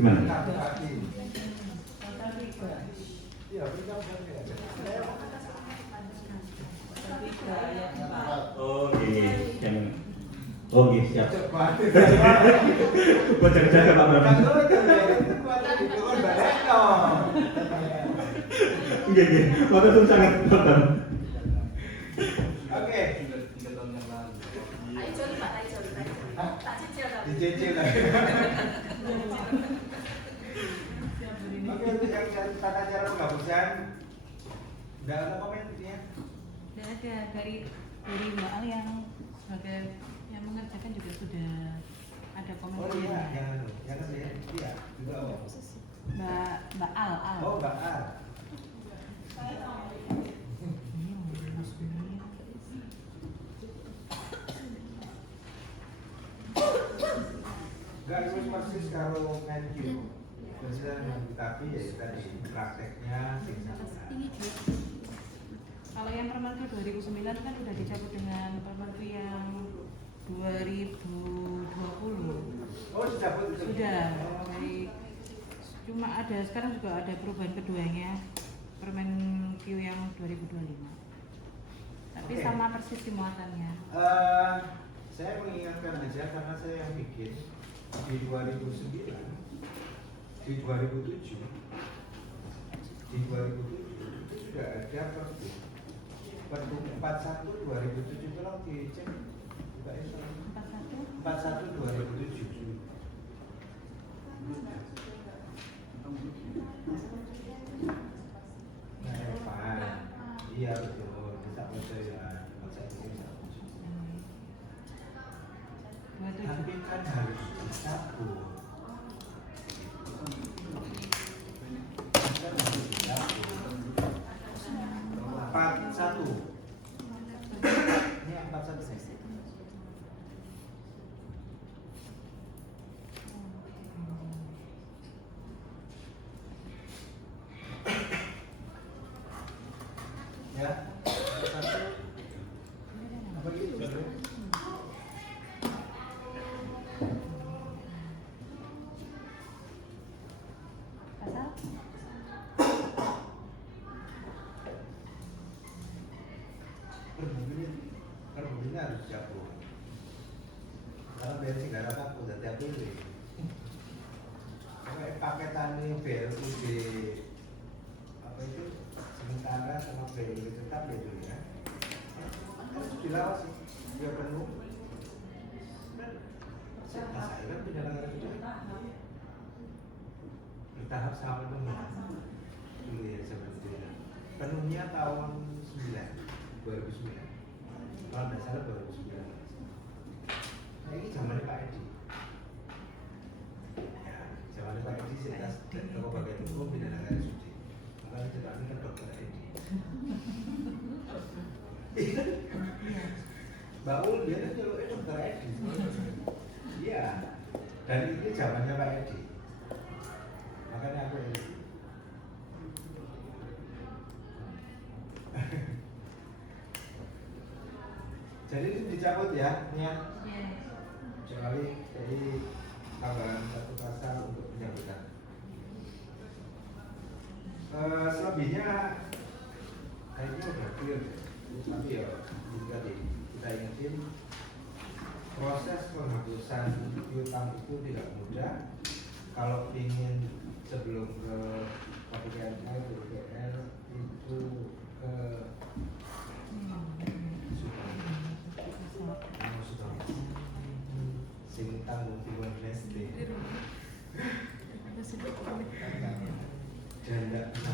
Gimana? Oh iya, siap. Buat jaga Pak Bram. Iya, waktu sangat betul. Oke. Dicicil lagi. Oke, untuk yang tata cara penghapusan, nggak ada komen ya? Tidak ada, dari Mbak Al yang sebagai yang mengerjakan juga sudah ada Oh komentarnya. iya, yang saya iya juga Mbak Al. Oh Mbak Al. Gak harus persis kalau NQ. Tapi ya tadi prakteknya Kalau yang Permenku 2009 kan sudah dicabut dengan Permenku yang 2020. Oh dicabut itu? Sudah. Cuma ada sekarang juga ada perubahan keduanya, Permenku yang 2025. Tapi Oke. sama persis di muatannya. Saya mengingatkan aja karena saya yang bikin di 2009, di 2007, itu sudah ada Perpu 41 2007 tolong dicek Mbak Esa. 41 2007. Nah, Pak. Iya betul. Bisa baca ya. Tapi kan harus dicabut. Kan harus dicabut. 41. Ini 41 sih. Ya. 41. Apa gitu? Pasal? Perbu ini harus dicabut. Karena bensin garap aku udah tiap pilih. Pakai paketan ini BLUD apa itu sementara sama BLUD PLT tetap ya dulu ya. Harus dilawas sih, biar penuh. Saya kan pindah negara sudah bertahap sama penuh dulu ya seperti itu. Penuhnya tahun 2009 kalau tidak salah 2009. Nah ini zamannya Pak Edi ya, zamannya Pak Edi saya toko bagian hukum pindah negara suci, makanya ceritanya kan dokter Edi. Mbak Ul dia kan jalur dokter Edi. Iya, dan ini zamannya Pak Edi, makanya aku ini. Jadi itu dicabut ya, niat. Kecuali jadi tambahan satu pasal untuk pencabutan. Selebihnya kayaknya udah clear, tapi ya juga kita ingetin proses penghapusan piutang itu tidak mudah. Kalau ingin sebelum ke KPKNL, BPL itu ke sing tanggung tiwan lesti dan tidak pernah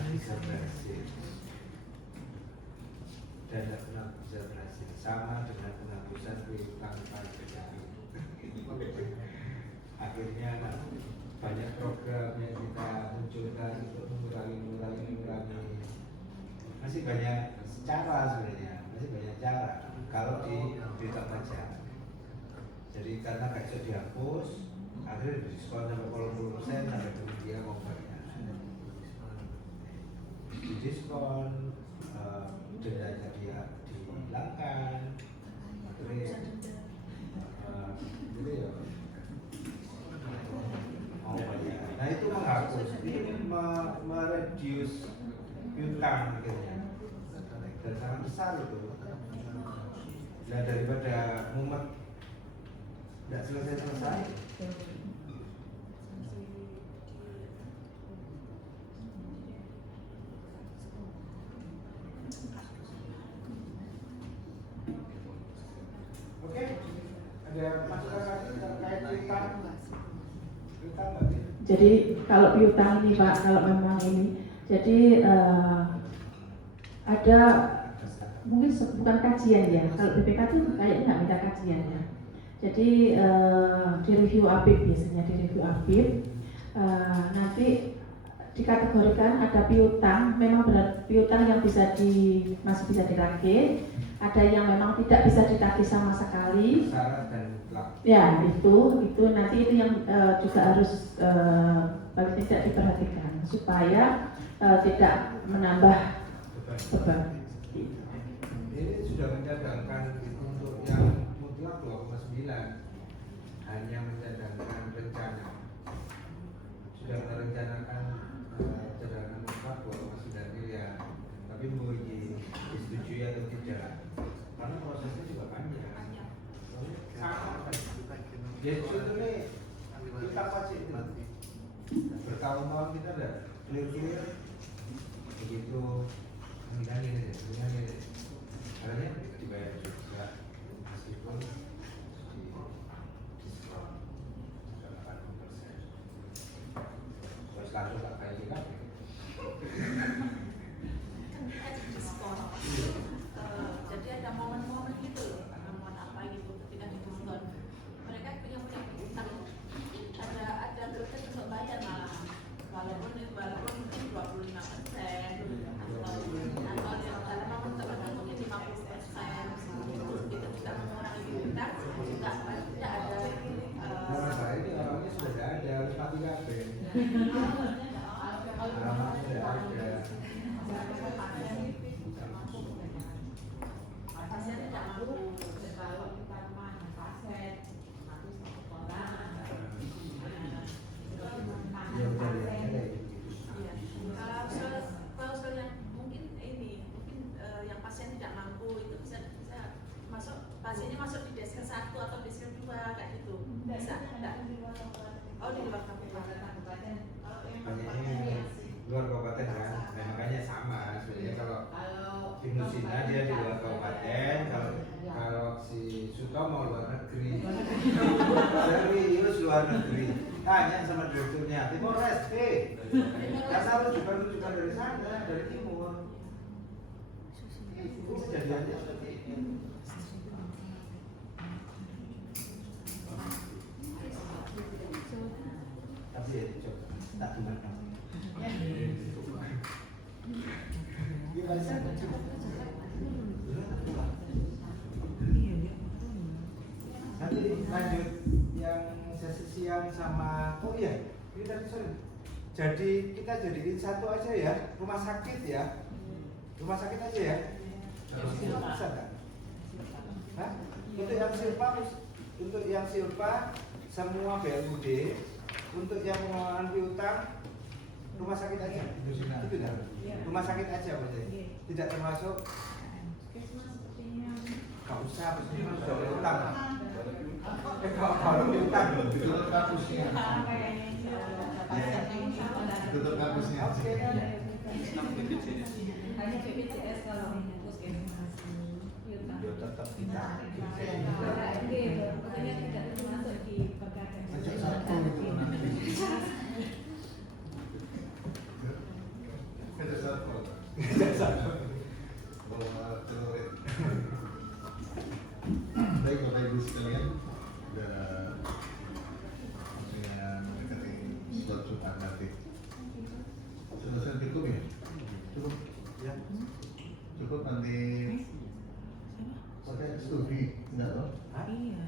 bisa berhasil sama dengan penghapusan piutang pajak. Akhirnya banyak program yang kita munculkan untuk mengurangi masih banyak cara sebenarnya, masih banyak cara kalau di piutang pajak. Jadi karena pajak dihapus, akhirnya diskon sampai 80% sampai kemudian mau bayar. Di diskon, dendanya dia dihilangkan, akhirnya gitu ya. Mau bayar. Nah itu menghapus, ini mereduce piutang akhirnya, dan sangat besar itu. Nah daripada mumet tidak selesai. Oke, ada masukan lagi terkait piutang nggak? Jadi kalau piutang ini Pak, kalau memang ini, jadi ada mungkin bukan kajian ya. Kalau BPK tuh kayaknya nggak minta kajian ya. Jadi di review APIP biasanya di review APIP nanti dikategorikan ada piutang, memang benar piutang yang masih bisa ditagih, ada yang memang tidak bisa ditagih sama sekali. Syarat dan mutlak. Ya itu nanti itu yang juga harus paling tidak diperhatikan supaya tidak menambah beban. Ini sudah mencadangkan untuk yang mutlak 2,9, hanya mencadangkan rencana. Sudah merencanakan cadangan mutlak 2,9 miliar, tapi mau disetujui atau tidak, karena prosesnya juga panjang. Sama kan? Jadi sebetulnya kita pasti bertahun-tahun kita ada clear begitu dengan ini, karena dibayar juga meskipun di diskon 80%. Terus langsung tak kayak kita. Jadi ada momen-momen gitu loh, momen apa gitu ketika diskon. Mereka punya utang, ada gerget untuk bayar malah, walaupun mungkin 25% atau karena teman-teman mungkin 50%, kita juga mengurangi utang, juga tidak ada. Saya ini orangnya sudah ada, harus mati kabeh. Alamatnya sudah ada. Pasien tidak mampu, kalau kita rumah pasien mati satu orang. Ya benar ya. Kalau luar negeri. Tanya sama direkturnya, Timor Leste. Karena rujukan dari sana, dari timur. Itu kejadiannya seperti ini. Tapi ya, coba tak gimana. Nanti lanjut yang sesi siang sama ini tadi sorry. Jadi kita jadiin satu aja ya, rumah sakit ya. Rumah sakit aja ya. Bisa kan? Hah? Untuk yang silpa semua BLUD, untuk yang pengelolaan piutang rumah sakit aja. Itu kan? Rumah sakit aja maksudnya. Tidak termasuk gak usah kalau utang. Kalau utang Tutup kampusnya. Tutup kampusnya. Oke. Hanya BPJS kalau puskesmas. Ya tetap kita. Makanya tidak termasuk di pegadaian. Sejak satu itu nanti. Baik Bapak Ibu sekalian, sudah maksudnya mendekati slot Jumat nanti. Selesai cukup ya? Cukup? Ya. Cukup nanti pakai studi, enggak loh? Iya.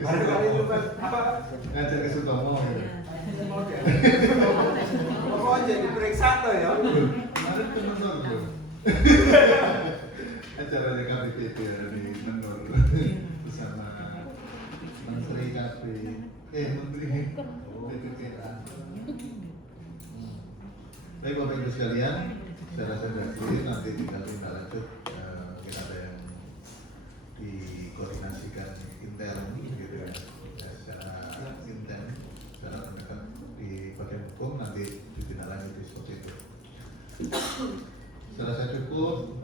Barangkali itu apa? Ngajar ke Sutomo gitu. Oh jadi periksa tuh ya? Kemarin ke Menur tuh. Acara DKPP ya di Menur bersama Menteri Menteri BPPA. Baik Bapak Ibu sekalian, saya rasa sudah clear, nanti tinggal tindak lanjut mungkin ada yang dikoordinasikan intern gitu ya, secara intern, secara terdekat di bagian hukum nanti ditindaklanjuti seperti itu. Saya rasa cukup.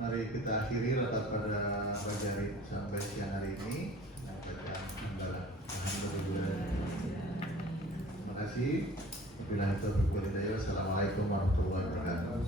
Mari kita akhiri rapat pada pagi hari sampai siang hari ini. Alhamdulillah. Terima kasih. Wabillahi taufiq wal hidayah. Wassalamualaikum warahmatullahi wabarakatuh.